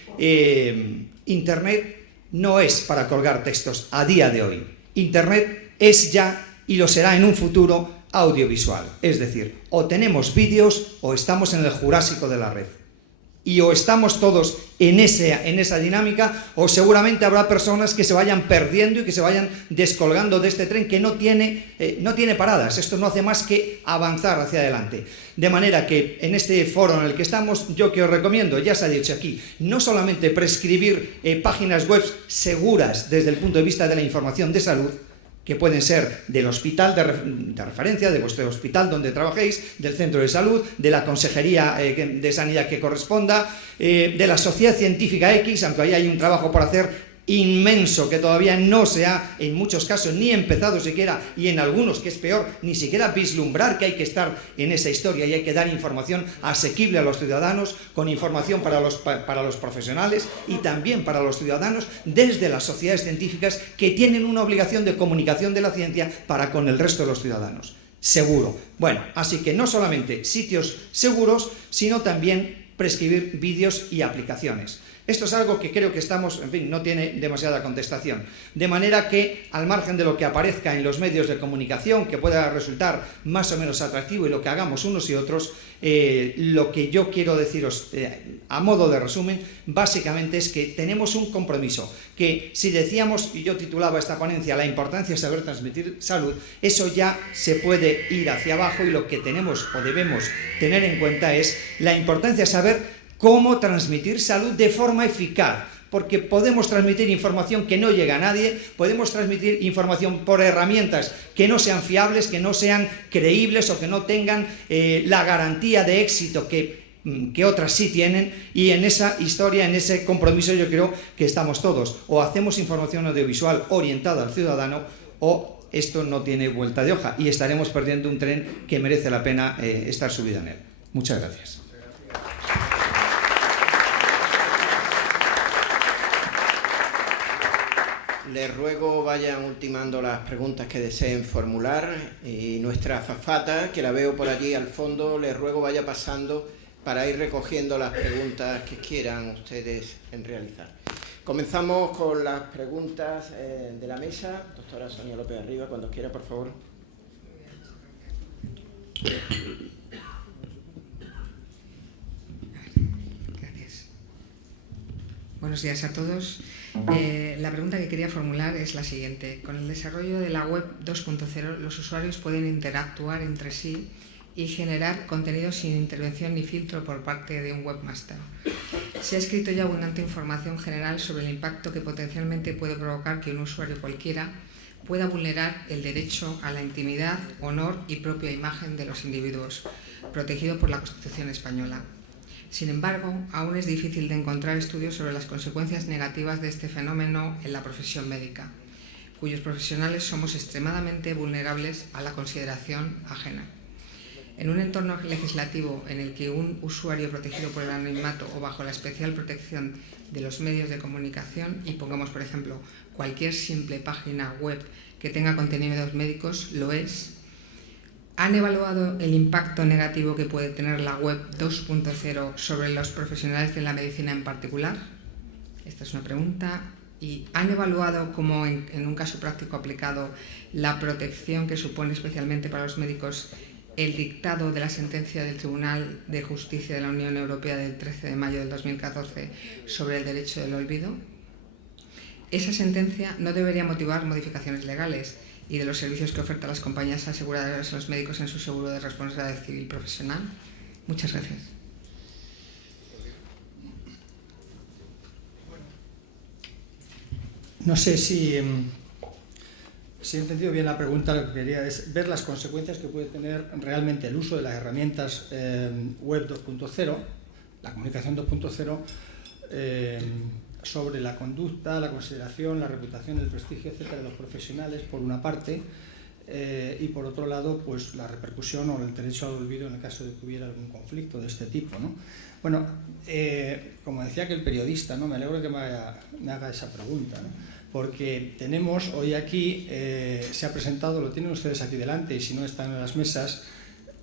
Internet no es para colgar textos a día de hoy. Internet es ya, y lo será en un futuro, audiovisual. Es decir, o tenemos vídeos o estamos en el Jurásico de la red. Y o estamos todos en esa dinámica, o seguramente habrá personas que se vayan perdiendo y que se vayan descolgando de este tren que no tiene paradas. Esto no hace más que avanzar hacia adelante. De manera que en este foro en el que estamos, yo que os recomiendo, ya se ha dicho aquí, no solamente prescribir páginas web seguras desde el punto de vista de la información de salud, que pueden ser del hospital de referencia, de vuestro hospital donde trabajéis, del centro de salud, de la consejería de sanidad que corresponda, de la sociedad científica X, aunque ahí hay un trabajo por hacer inmenso que todavía no se ha, en muchos casos, ni empezado siquiera, y en algunos, que es peor, ni siquiera vislumbrar que hay que estar en esa historia y hay que dar información asequible a los ciudadanos, con información para los profesionales y también para los ciudadanos desde las sociedades científicas que tienen una obligación de comunicación de la ciencia para con el resto de los ciudadanos. Seguro. Bueno, así que no solamente sitios seguros, sino también prescribir vídeos y aplicaciones. Esto es algo que creo que en fin, no tiene demasiada contestación. De manera que, al margen de lo que aparezca en los medios de comunicación, que pueda resultar más o menos atractivo y lo que hagamos unos y otros, lo que yo quiero deciros a modo de resumen, básicamente es que tenemos un compromiso, que si decíamos, y yo titulaba esta ponencia, la importancia de saber transmitir salud, eso ya se puede ir hacia abajo, y lo que tenemos o debemos tener en cuenta es la importancia de saber cómo transmitir salud de forma eficaz, porque podemos transmitir información que no llega a nadie, podemos transmitir información por herramientas que no sean fiables, que no sean creíbles o que no tengan la garantía de éxito que otras sí tienen, y en esa historia, en ese compromiso, yo creo que estamos todos. O hacemos información audiovisual orientada al ciudadano, o esto no tiene vuelta de hoja y estaremos perdiendo un tren que merece la pena estar subido en él. Muchas gracias. Les ruego vayan ultimando las preguntas que deseen formular, y nuestra azafata, que la veo por allí al fondo, les ruego vaya pasando para ir recogiendo las preguntas que quieran ustedes realizar. Comenzamos con las preguntas de la mesa. Doctora Sonia López Arriba, cuando quiera, por favor. Gracias. Buenos días a todos. La pregunta que quería formular es la siguiente. Con el desarrollo de la web 2.0, los usuarios pueden interactuar entre sí y generar contenido sin intervención ni filtro por parte de un webmaster. Se ha escrito ya abundante información general sobre el impacto que potencialmente puede provocar que un usuario cualquiera pueda vulnerar el derecho a la intimidad, honor y propia imagen de los individuos, protegido por la Constitución española. Sin embargo, aún es difícil de encontrar estudios sobre las consecuencias negativas de este fenómeno en la profesión médica, cuyos profesionales somos extremadamente vulnerables a la consideración ajena. En un entorno legislativo en el que un usuario protegido por el anonimato o bajo la especial protección de los medios de comunicación, y pongamos por ejemplo cualquier simple página web que tenga contenidos médicos, lo es, ¿han evaluado el impacto negativo que puede tener la web 2.0 sobre los profesionales de la medicina en particular? Esta es una pregunta. ¿Y han evaluado, como en un caso práctico aplicado, la protección que supone especialmente para los médicos el dictado de la sentencia del Tribunal de Justicia de la Unión Europea del 13 de mayo del 2014 sobre el derecho del olvido? Esa sentencia no debería motivar modificaciones legales y de los servicios que ofertan las compañías aseguradoras a los médicos en su seguro de responsabilidad civil profesional. Muchas gracias. No sé si he entendido bien la pregunta. Lo que quería es ver las consecuencias que puede tener realmente el uso de las herramientas web 2.0, la comunicación 2.0, sobre la conducta, la consideración, la reputación, el prestigio, etcétera, de los profesionales, por una parte, y por otro lado, pues la repercusión o el derecho al olvido en el caso de que hubiera algún conflicto de este tipo, ¿no? Bueno, como decía aquel periodista, ¿no? Me alegro que me haga esa pregunta, ¿no? Porque tenemos hoy aquí, se ha presentado, lo tienen ustedes aquí delante, y si no están en las mesas,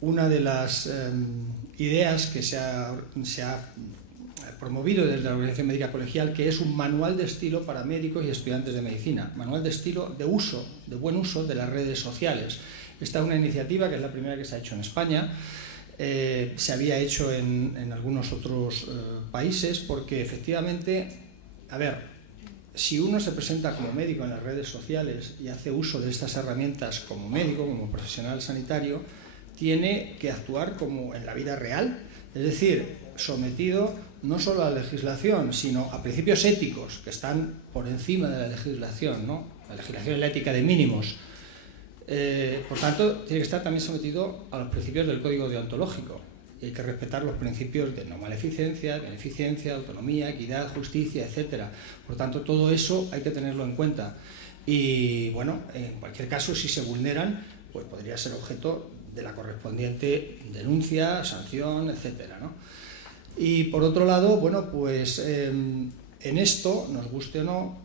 una de las ideas que se ha promovido desde la Organización Médica Colegial, que es un manual de estilo para médicos y estudiantes de medicina, manual de estilo de uso, de buen uso de las redes sociales. Esta es una iniciativa que es la primera que se ha hecho en España, se había hecho en algunos otros países, porque efectivamente, a ver, si uno se presenta como médico en las redes sociales y hace uso de estas herramientas como médico, como profesional sanitario, tiene que actuar como en la vida real, es decir, sometido no solo a la legislación, sino a principios éticos que están por encima de la legislación, ¿no? La legislación es la ética de mínimos. Por tanto, tiene que estar también sometido a los principios del código deontológico. Y hay que respetar los principios de no maleficencia, beneficencia, autonomía, equidad, justicia, etc. Por tanto, todo eso hay que tenerlo en cuenta. Y bueno, en cualquier caso, si se vulneran, pues podría ser objeto de la correspondiente denuncia, sanción, etc., ¿no? Y por otro lado, bueno, pues en esto, nos guste o no,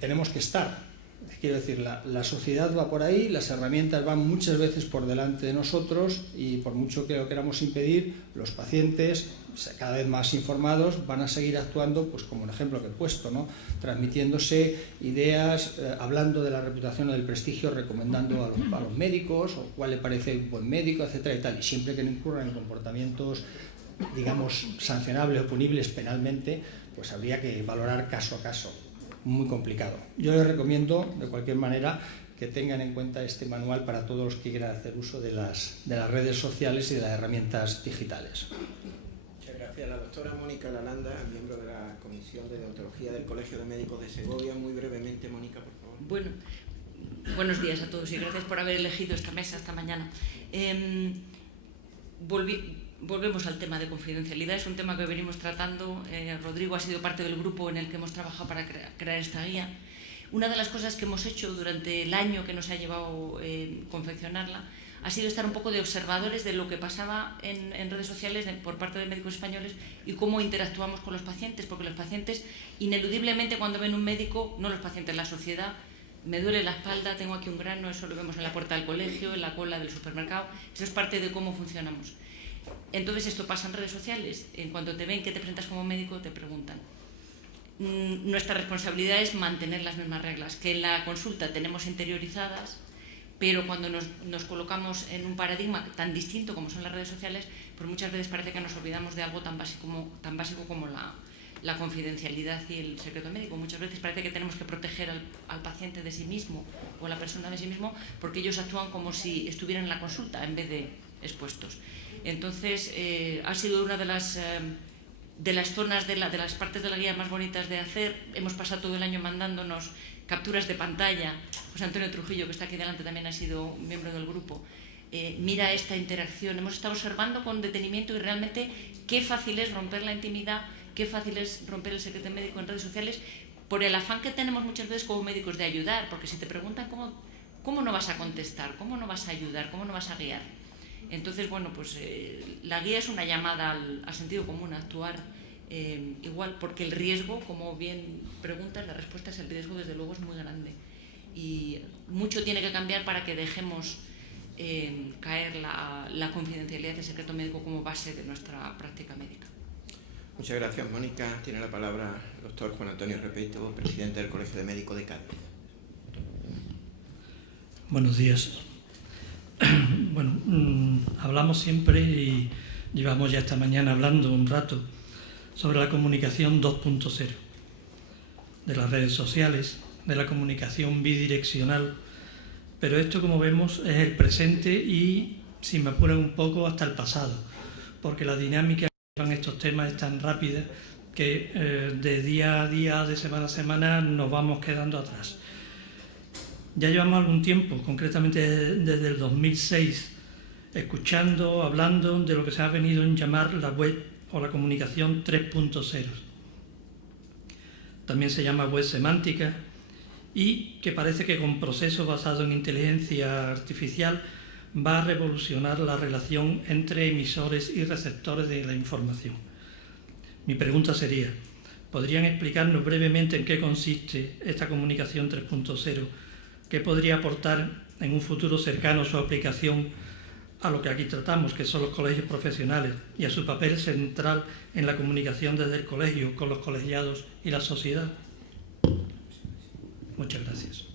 tenemos que estar. Quiero decir, la sociedad va por ahí, las herramientas van muchas veces por delante de nosotros y por mucho que lo queramos impedir, los pacientes, cada vez más informados, van a seguir actuando, pues como el ejemplo que he puesto, ¿no? Transmitiéndose ideas, hablando de la reputación o del prestigio, recomendando a los médicos o cuál le parece un buen médico, etcétera y tal. Y siempre que no incurran en comportamientos, digamos, sancionables o punibles penalmente, pues habría que valorar caso a caso. Muy complicado. Yo les recomiendo, de cualquier manera, que tengan en cuenta este manual para todos los que quieran hacer uso de las redes sociales y de las herramientas digitales. Muchas gracias. La doctora Mónica Lalanda, miembro de la Comisión de Deontología del Colegio de Médicos de Segovia. Muy brevemente, Mónica, por favor. Bueno, buenos días a todos y gracias por haber elegido esta mesa esta mañana. Volvemos al tema de confidencialidad, es un tema que venimos tratando. Rodrigo ha sido parte del grupo en el que hemos trabajado para crear esta guía. Una de las cosas que hemos hecho durante el año que nos ha llevado confeccionarla ha sido estar un poco de observadores de lo que pasaba en redes sociales por parte de médicos españoles y cómo interactuamos con los pacientes, porque los pacientes ineludiblemente cuando ven un médico, no los pacientes, la sociedad, me duele la espalda, tengo aquí un grano, eso lo vemos en la puerta del colegio, en la cola del supermercado, eso es parte de cómo funcionamos. Entonces esto pasa en redes sociales, en cuanto te ven que te presentas como médico te preguntan. Nuestra responsabilidad es mantener las mismas reglas que en la consulta tenemos interiorizadas, pero cuando nos colocamos en un paradigma tan distinto como son las redes sociales, pues muchas veces parece que nos olvidamos de algo tan básico como la confidencialidad y el secreto médico. Muchas veces parece que tenemos que proteger al paciente de sí mismo o a la persona de sí mismo porque ellos actúan como si estuvieran en la consulta en vez de expuestos. Entonces, ha sido una de las zonas, de las partes de la guía más bonitas de hacer. Hemos pasado todo el año mandándonos capturas de pantalla. José Antonio Trujillo, que está aquí delante, también ha sido miembro del grupo. Mira esta interacción. Hemos estado observando con detenimiento y realmente qué fácil es romper la intimidad, qué fácil es romper el secreto médico en redes sociales, por el afán que tenemos muchas veces como médicos de ayudar, porque si te preguntan cómo no vas a contestar, cómo no vas a ayudar, cómo no vas a guiar. Entonces, bueno, pues la guía es una llamada al sentido común, a actuar igual, porque el riesgo, como bien preguntas, la respuesta es el riesgo, desde luego, es muy grande. Y mucho tiene que cambiar para que dejemos caer la confidencialidad del secreto médico como base de nuestra práctica médica. Muchas gracias, Mónica. Tiene la palabra el doctor Juan Antonio Repeito, presidente del Colegio de Médicos de Cádiz. Buenos días. Bueno, hablamos siempre y llevamos ya esta mañana hablando un rato sobre la comunicación 2.0, de las redes sociales, de la comunicación bidireccional, pero esto, como vemos, es el presente y, si me apuran un poco, hasta el pasado, porque la dinámica que llevan estos temas es tan rápida que de día a día, de semana a semana, nos vamos quedando atrás. Ya llevamos algún tiempo, concretamente desde el 2006, escuchando, hablando de lo que se ha venido en llamar la web o la comunicación 3.0. También se llama web semántica y que parece que con procesos basados en inteligencia artificial va a revolucionar la relación entre emisores y receptores de la información. Mi pregunta sería, ¿podrían explicarnos brevemente en qué consiste esta comunicación 3.0? ¿Qué podría aportar en un futuro cercano su aplicación a lo que aquí tratamos, que son los colegios profesionales, y a su papel central en la comunicación desde el colegio con los colegiados y la sociedad? Muchas gracias.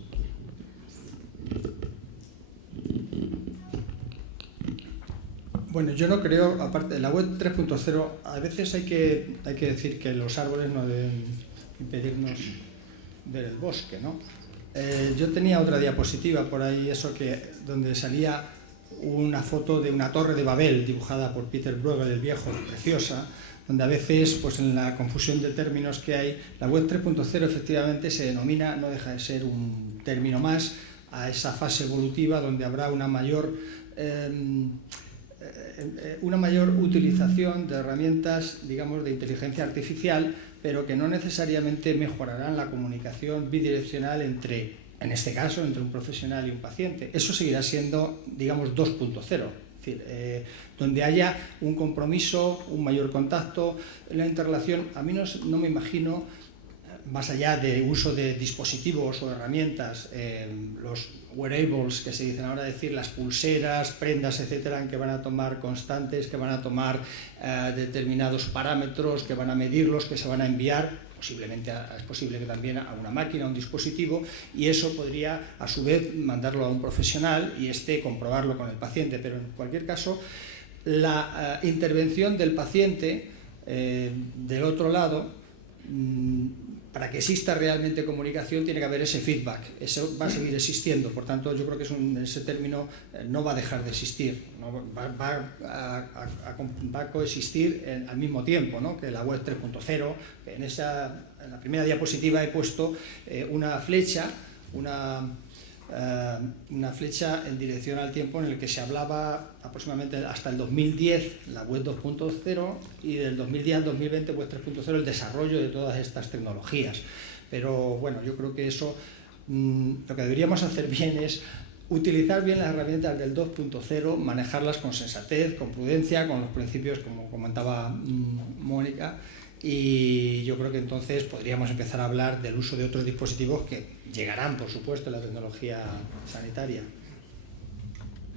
Bueno, yo no creo, aparte de la web 3.0, a veces hay que decir que los árboles no deben impedirnos ver el bosque, ¿no? Yo tenía otra diapositiva por ahí, donde salía una foto de una torre de Babel dibujada por Peter Bruegel el Viejo, preciosa, donde a veces, pues en la confusión de términos que hay, la web 3.0 efectivamente se denomina, no deja de ser un término más, a esa fase evolutiva donde habrá una mayor utilización de herramientas, digamos, de inteligencia artificial, pero que no necesariamente mejorarán la comunicación bidireccional en este caso, entre un profesional y un paciente. Eso seguirá siendo, digamos, 2.0. Es decir, donde haya un compromiso, un mayor contacto, la interrelación. A mí no me imagino, más allá de uso de dispositivos o herramientas, los wearables, que se dicen ahora, decir, las pulseras, prendas, etcétera, en que van a tomar constantes, que van a tomar determinados parámetros, que van a medirlos, que se van a enviar, posiblemente es posible que también a una máquina, a un dispositivo, y eso podría a su vez mandarlo a un profesional y comprobarlo con el paciente. Pero en cualquier caso, la intervención del paciente del otro lado, para que exista realmente comunicación tiene que haber ese feedback, eso va a seguir existiendo, por tanto yo creo que ese término no va a dejar de existir, ¿no? va a coexistir al mismo tiempo, ¿no? Que la web 3.0, en la primera diapositiva he puesto una flecha en dirección al tiempo en el que se hablaba aproximadamente hasta el 2010 la web 2.0 y del 2010 al 2020 web 3.0, el desarrollo de todas estas tecnologías. Pero bueno, yo creo que eso lo que deberíamos hacer bien es utilizar bien las herramientas del 2.0, manejarlas con sensatez, con prudencia, con los principios, como comentaba Mónica, y yo creo que entonces podríamos empezar a hablar del uso de otros dispositivos que llegarán, por supuesto, en la tecnología sanitaria.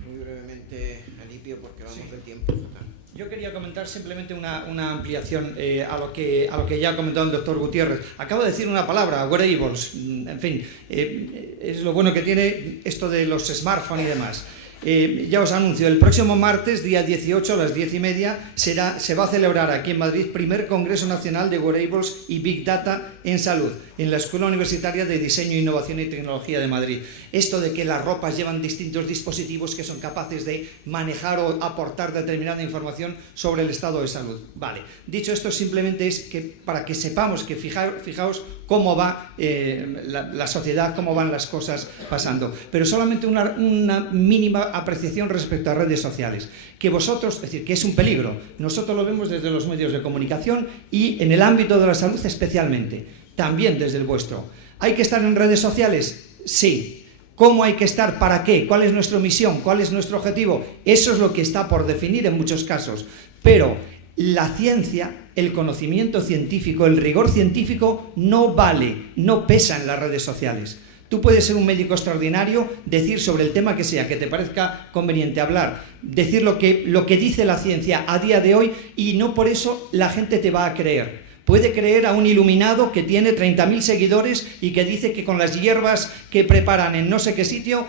Muy brevemente, Alipio, porque vamos de tiempo fatal. Yo quería comentar simplemente una ampliación a lo que ya ha comentado el doctor Gutiérrez. Acabo de decir una palabra, wearables. En fin, es lo bueno que tiene esto de los smartphones y demás. Ya os anuncio, el próximo martes, día 18 a las 10:30, se va a celebrar aquí en Madrid primer Congreso Nacional de Wearables y Big Data en Salud, en la Escuela Universitaria de Diseño, Innovación y Tecnología de Madrid. Esto de que las ropas llevan distintos dispositivos que son capaces de manejar o aportar determinada información sobre el estado de salud. Vale, dicho esto, simplemente es que para que sepamos que fijaos cómo va la sociedad, cómo van las cosas pasando. Pero solamente una mínima apreciación respecto a redes sociales, que vosotros, es decir, que es un peligro, nosotros lo vemos desde los medios de comunicación y en el ámbito de la salud especialmente, también desde el vuestro. ¿Hay que estar en redes sociales? Sí. ¿Cómo hay que estar? ¿Para qué? ¿Cuál es nuestra misión? ¿Cuál es nuestro objetivo? Eso es lo que está por definir en muchos casos, pero la ciencia, el conocimiento científico, el rigor científico no vale, no pesa en las redes sociales. Tú puedes ser un médico extraordinario, decir sobre el tema que sea, que te parezca conveniente hablar, decir lo que dice la ciencia a día de hoy y no por eso la gente te va a creer. Puede creer a un iluminado que tiene 30.000 seguidores y que dice que con las hierbas que preparan en no sé qué sitio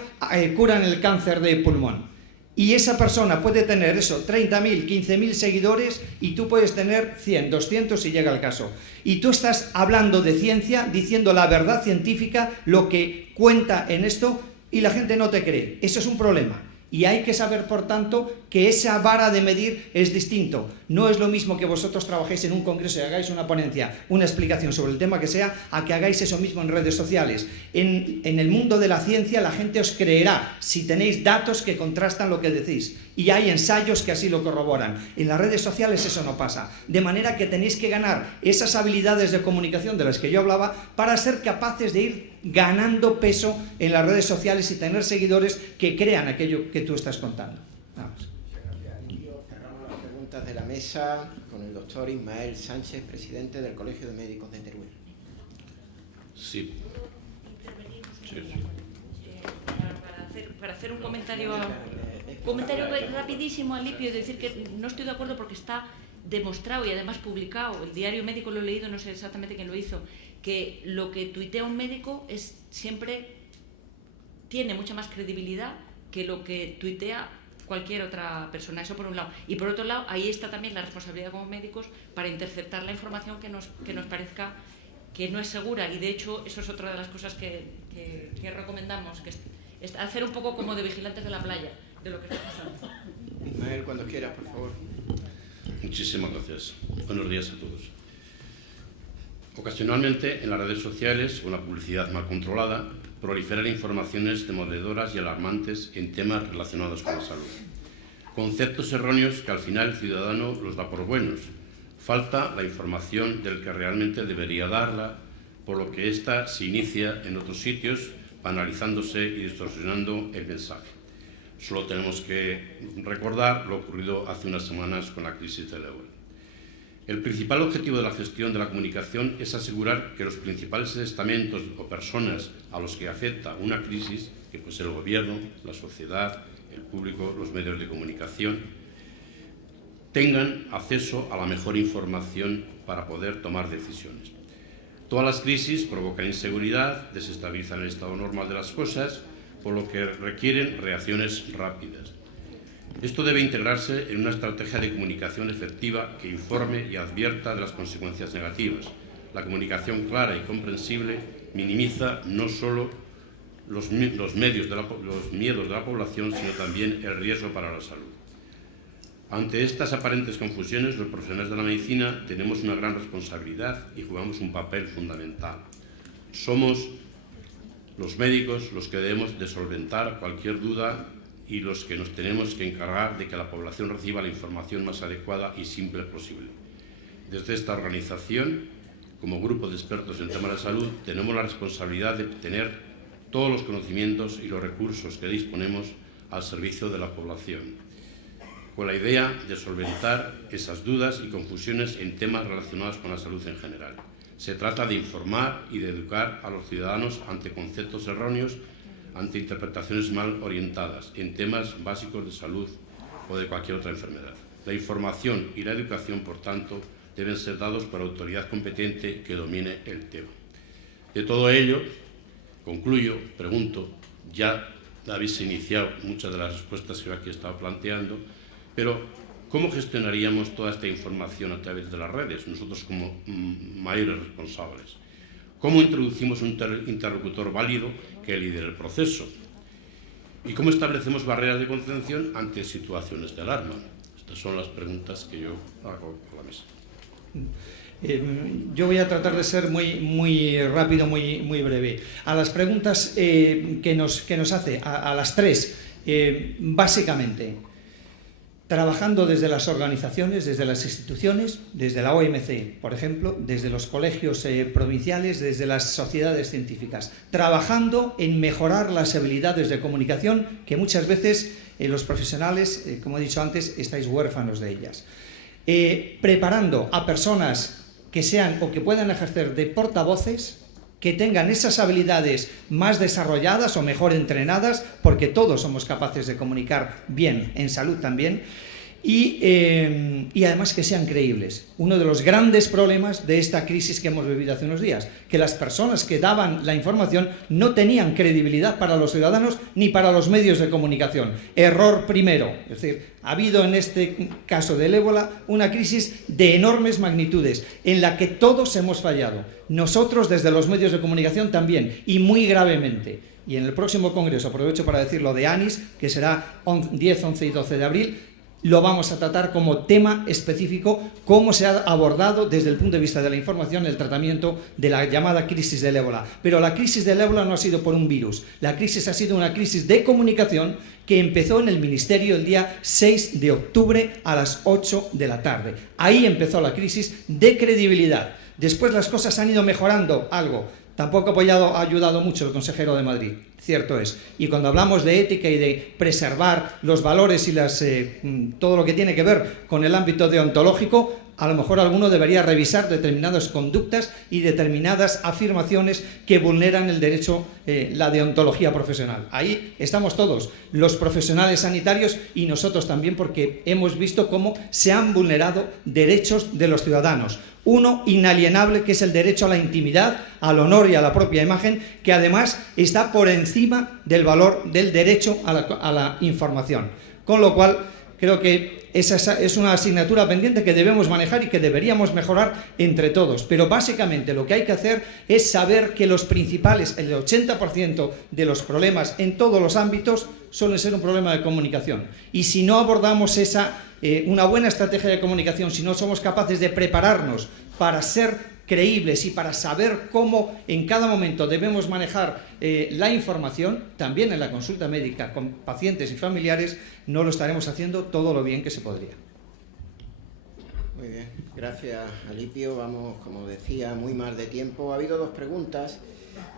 curan el cáncer de pulmón. Y esa persona puede tener 30.000, 15.000 seguidores y tú puedes tener 100, 200 si llega el caso. Y tú estás hablando de ciencia, diciendo la verdad científica, lo que cuenta en esto, y la gente no te cree. Eso es un problema. Y hay que saber, por tanto, que esa vara de medir es distinto. No es lo mismo que vosotros trabajéis en un congreso y hagáis una ponencia, una explicación sobre el tema que sea, a que hagáis eso mismo en redes sociales. En el mundo de la ciencia la gente os creerá si tenéis datos que contrastan lo que decís. Y hay ensayos que así lo corroboran. En las redes sociales eso no pasa. De manera que tenéis que ganar esas habilidades de comunicación de las que yo hablaba para ser capaces de ir ganando peso en las redes sociales y tener seguidores que crean aquello que tú estás contando. Vamos. Cerramos las preguntas de la mesa con el doctor Ismael Sánchez, presidente del Colegio de Médicos de Teruel. Sí. Para hacer un comentario rapidísimo, Alipio, y decir que no estoy de acuerdo porque está demostrado y además publicado, el Diario Médico lo he leído, no sé exactamente quién lo hizo, que lo que tuitea un médico siempre tiene mucha más credibilidad que lo que tuitea cualquier otra persona. Eso por un lado. Y por otro lado, ahí está también la responsabilidad como médicos para interceptar la información que nos parezca que no es segura. Y de hecho, eso es otra de las cosas que recomendamos, que es hacer un poco como de vigilantes de la playa, de lo que está pasando. Ismael, cuando quieras, por favor. Muchísimas gracias. Buenos días a todos. Ocasionalmente, en las redes sociales o en la publicidad mal controlada, proliferan informaciones demoledoras y alarmantes en temas relacionados con la salud. Conceptos erróneos que al final el ciudadano los da por buenos. Falta la información del que realmente debería darla, por lo que ésta se inicia en otros sitios, banalizándose y distorsionando el mensaje. Solo tenemos que recordar lo ocurrido hace unas semanas con la crisis del ébola. El principal objetivo de la gestión de la comunicación es asegurar que los principales estamentos o personas a los que afecta una crisis, que puede ser el gobierno, la sociedad, el público, los medios de comunicación, tengan acceso a la mejor información para poder tomar decisiones. Todas las crisis provocan inseguridad, desestabilizan el estado normal de las cosas, por lo que requieren reacciones rápidas. Esto debe integrarse en una estrategia de comunicación efectiva que informe y advierta de las consecuencias negativas. La comunicación clara y comprensible minimiza no solo los miedos de la población, sino también el riesgo para la salud. Ante estas aparentes confusiones, los profesionales de la medicina tenemos una gran responsabilidad y jugamos un papel fundamental. Somos los médicos los que debemos de solventar cualquier duda y los que nos tenemos que encargar de que la población reciba la información más adecuada y simple posible. Desde esta organización, como grupo de expertos en temas de salud, tenemos la responsabilidad de tener todos los conocimientos y los recursos que disponemos al servicio de la población, con la idea de solventar esas dudas y confusiones en temas relacionados con la salud en general. Se trata de informar y de educar a los ciudadanos ante conceptos erróneos, ante interpretaciones mal orientadas en temas básicos de salud o de cualquier otra enfermedad. La información y la educación, por tanto, deben ser dados por autoridad competente que domine el tema. De todo ello, concluyo, pregunto, ya habéis iniciado muchas de las respuestas que yo aquí he estado planteando, pero ¿cómo gestionaríamos toda esta información a través de las redes, nosotros como mayores responsables? ¿Cómo introducimos un interlocutor válido que lidere el proceso? ¿Y cómo establecemos barreras de contención ante situaciones de alarma? Estas son las preguntas que yo hago por la mesa. Yo voy a tratar de ser muy rápido, muy breve. A las preguntas que nos hace, a las tres, básicamente, trabajando desde las organizaciones, desde las instituciones, desde la OMC, por ejemplo, desde los colegios provinciales, desde las sociedades científicas, trabajando en mejorar las habilidades de comunicación que muchas veces los profesionales, como he dicho antes, estáis huérfanos de ellas. Preparando a personas que sean o que puedan ejercer de portavoces, que tengan esas habilidades más desarrolladas o mejor entrenadas, porque todos somos capaces de comunicar bien, en salud también, y además que sean creíbles. Uno de los grandes problemas de esta crisis que hemos vivido hace unos días, que las personas que daban la información no tenían credibilidad para los ciudadanos ni para los medios de comunicación. Error primero, es decir, ha habido en este caso del ébola una crisis de enormes magnitudes en la que todos hemos fallado. Nosotros desde los medios de comunicación también, y muy gravemente. Y en el próximo congreso, aprovecho para decir lo de ANIS, que será 10, 11 y 12 de abril, lo vamos a tratar como tema específico, cómo se ha abordado desde el punto de vista de la información el tratamiento de la llamada crisis del ébola. Pero la crisis del ébola no ha sido por un virus, la crisis ha sido una crisis de comunicación que empezó en el Ministerio el día 6 de octubre a las 8 de la tarde. Ahí empezó la crisis de credibilidad. Después las cosas han ido mejorando algo. Tampoco ha ayudado mucho el consejero de Madrid, cierto es. Y cuando hablamos de ética y de preservar los valores y todo lo que tiene que ver con el ámbito deontológico, a lo mejor alguno debería revisar determinadas conductas y determinadas afirmaciones que vulneran el derecho, la deontología profesional. Ahí estamos todos, los profesionales sanitarios y nosotros también, porque hemos visto cómo se han vulnerado derechos de los ciudadanos. Uno inalienable, que es el derecho a la intimidad, al honor y a la propia imagen, que además está por encima del valor del derecho a la información. Con lo cual, creo que esa es una asignatura pendiente que debemos manejar y que deberíamos mejorar entre todos. Pero básicamente lo que hay que hacer es saber que los principales, el 80% de los problemas en todos los ámbitos suelen ser un problema de comunicación. Y si no abordamos una buena estrategia de comunicación, si no somos capaces de prepararnos para ser creíbles y para saber cómo en cada momento debemos manejar la información, también en la consulta médica con pacientes y familiares, no lo estaremos haciendo todo lo bien que se podría. Muy bien, gracias Alipio. Vamos, como decía, muy mal de tiempo. Ha habido dos preguntas.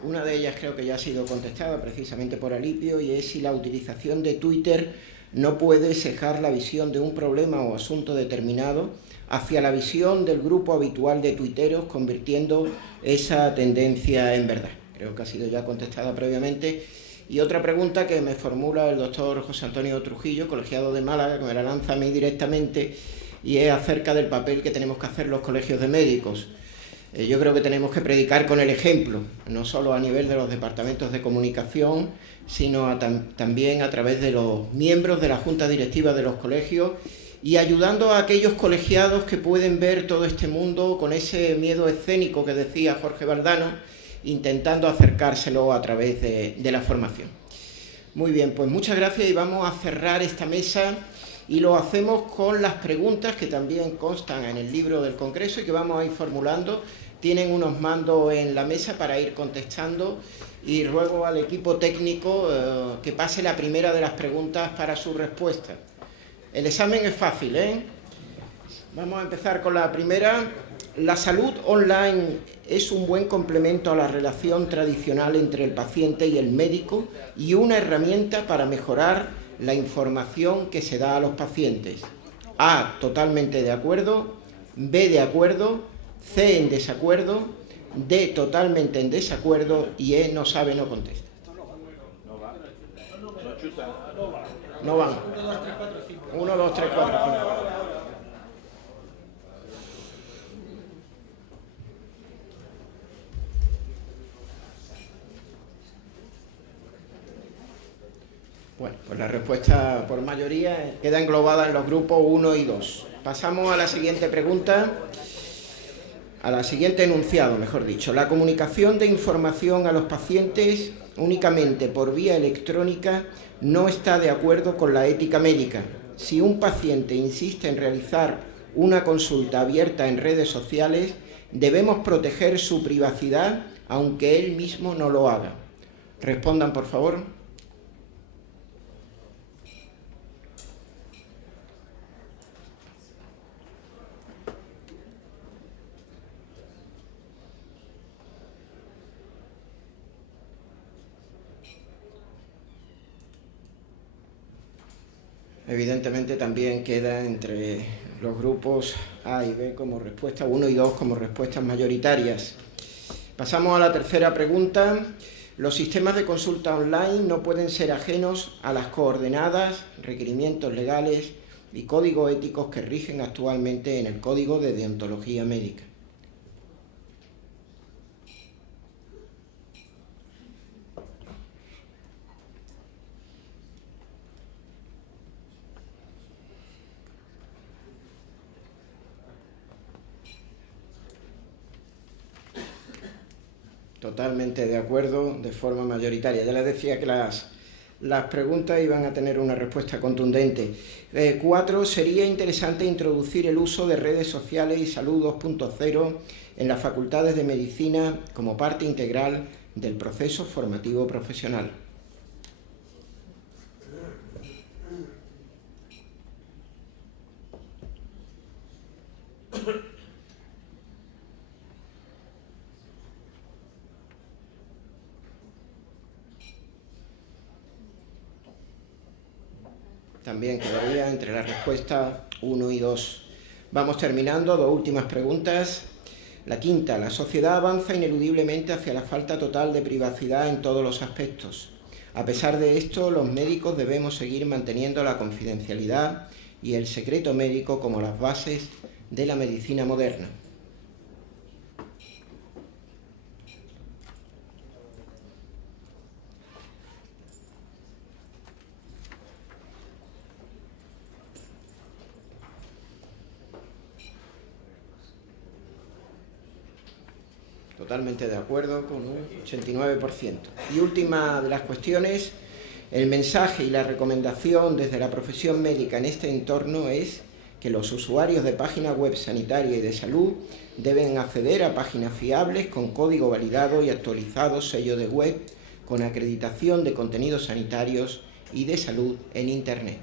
Una de ellas creo que ya ha sido contestada precisamente por Alipio, y es si la utilización de Twitter no puede sesgar la visión de un problema o asunto determinado hacia la visión del grupo habitual de tuiteros, convirtiendo esa tendencia en verdad. Creo que ha sido ya contestada previamente. Y otra pregunta que me formula el doctor José Antonio Trujillo, colegiado de Málaga, que me la lanza a mí directamente, y es acerca del papel que tenemos que hacer los colegios de médicos. Yo creo que tenemos que predicar con el ejemplo, no solo a nivel de los departamentos de comunicación, sino también a través de los miembros de la junta directiva de los colegios, y ayudando a aquellos colegiados que pueden ver todo este mundo con ese miedo escénico que decía Jorge Valdano, intentando acercárselo a través de la formación. Muy bien, pues muchas gracias, y vamos a cerrar esta mesa, y lo hacemos con las preguntas que también constan en el libro del Congreso y que vamos a ir formulando. Tienen unos mandos en la mesa para ir contestando, y ruego al equipo técnico que pase la primera de las preguntas para su respuesta. El examen es fácil, ¿eh? Vamos a empezar con la primera. ¿La salud online es un buen complemento a la relación tradicional entre el paciente y el médico y una herramienta para mejorar la información que se da a los pacientes? A, totalmente de acuerdo. B, de acuerdo. C, en desacuerdo. D, totalmente en desacuerdo. Y E, no sabe, no contesta. No van. 1, 2, 3, 4, 5. Bueno, pues la respuesta por mayoría queda englobada en los grupos 1 y 2. Pasamos a la siguiente pregunta, a la siguiente enunciado, mejor dicho. La comunicación de información a los pacientes únicamente por vía electrónica no está de acuerdo con la ética médica. Si un paciente insiste en realizar una consulta abierta en redes sociales, debemos proteger su privacidad, aunque él mismo no lo haga. Respondan, por favor. Evidentemente también queda entre los grupos A y B como respuesta, 1 y 2 como respuestas mayoritarias. Pasamos a la tercera pregunta. Los sistemas de consulta online no pueden ser ajenos a las coordenadas, requerimientos legales y códigos éticos que rigen actualmente en el Código de Deontología Médica. Totalmente de acuerdo, de forma mayoritaria. Ya les decía que las preguntas iban a tener una respuesta contundente. 4. Sería interesante introducir el uso de redes sociales y salud 2.0 en las facultades de medicina como parte integral del proceso formativo profesional. También quedaría entre la respuesta 1 y 2. Vamos terminando, 2 últimas preguntas. La quinta, la sociedad avanza ineludiblemente hacia la falta total de privacidad en todos los aspectos. A pesar de esto, los médicos debemos seguir manteniendo la confidencialidad y el secreto médico como las bases de la medicina moderna. Totalmente de acuerdo, con un 89%. Y última de las cuestiones, el mensaje y la recomendación desde la profesión médica en este entorno es que los usuarios de páginas web sanitaria y de salud deben acceder a páginas fiables con código validado y actualizado, sello de web, con acreditación de contenidos sanitarios y de salud en Internet.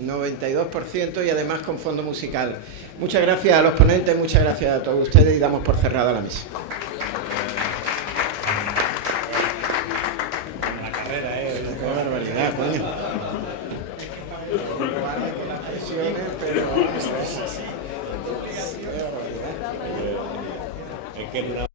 ...92% y además con fondo musical. Muchas gracias a los ponentes, muchas gracias a todos ustedes y damos por cerrada la mesa. La carrera, qué barbaridad, coño. Es que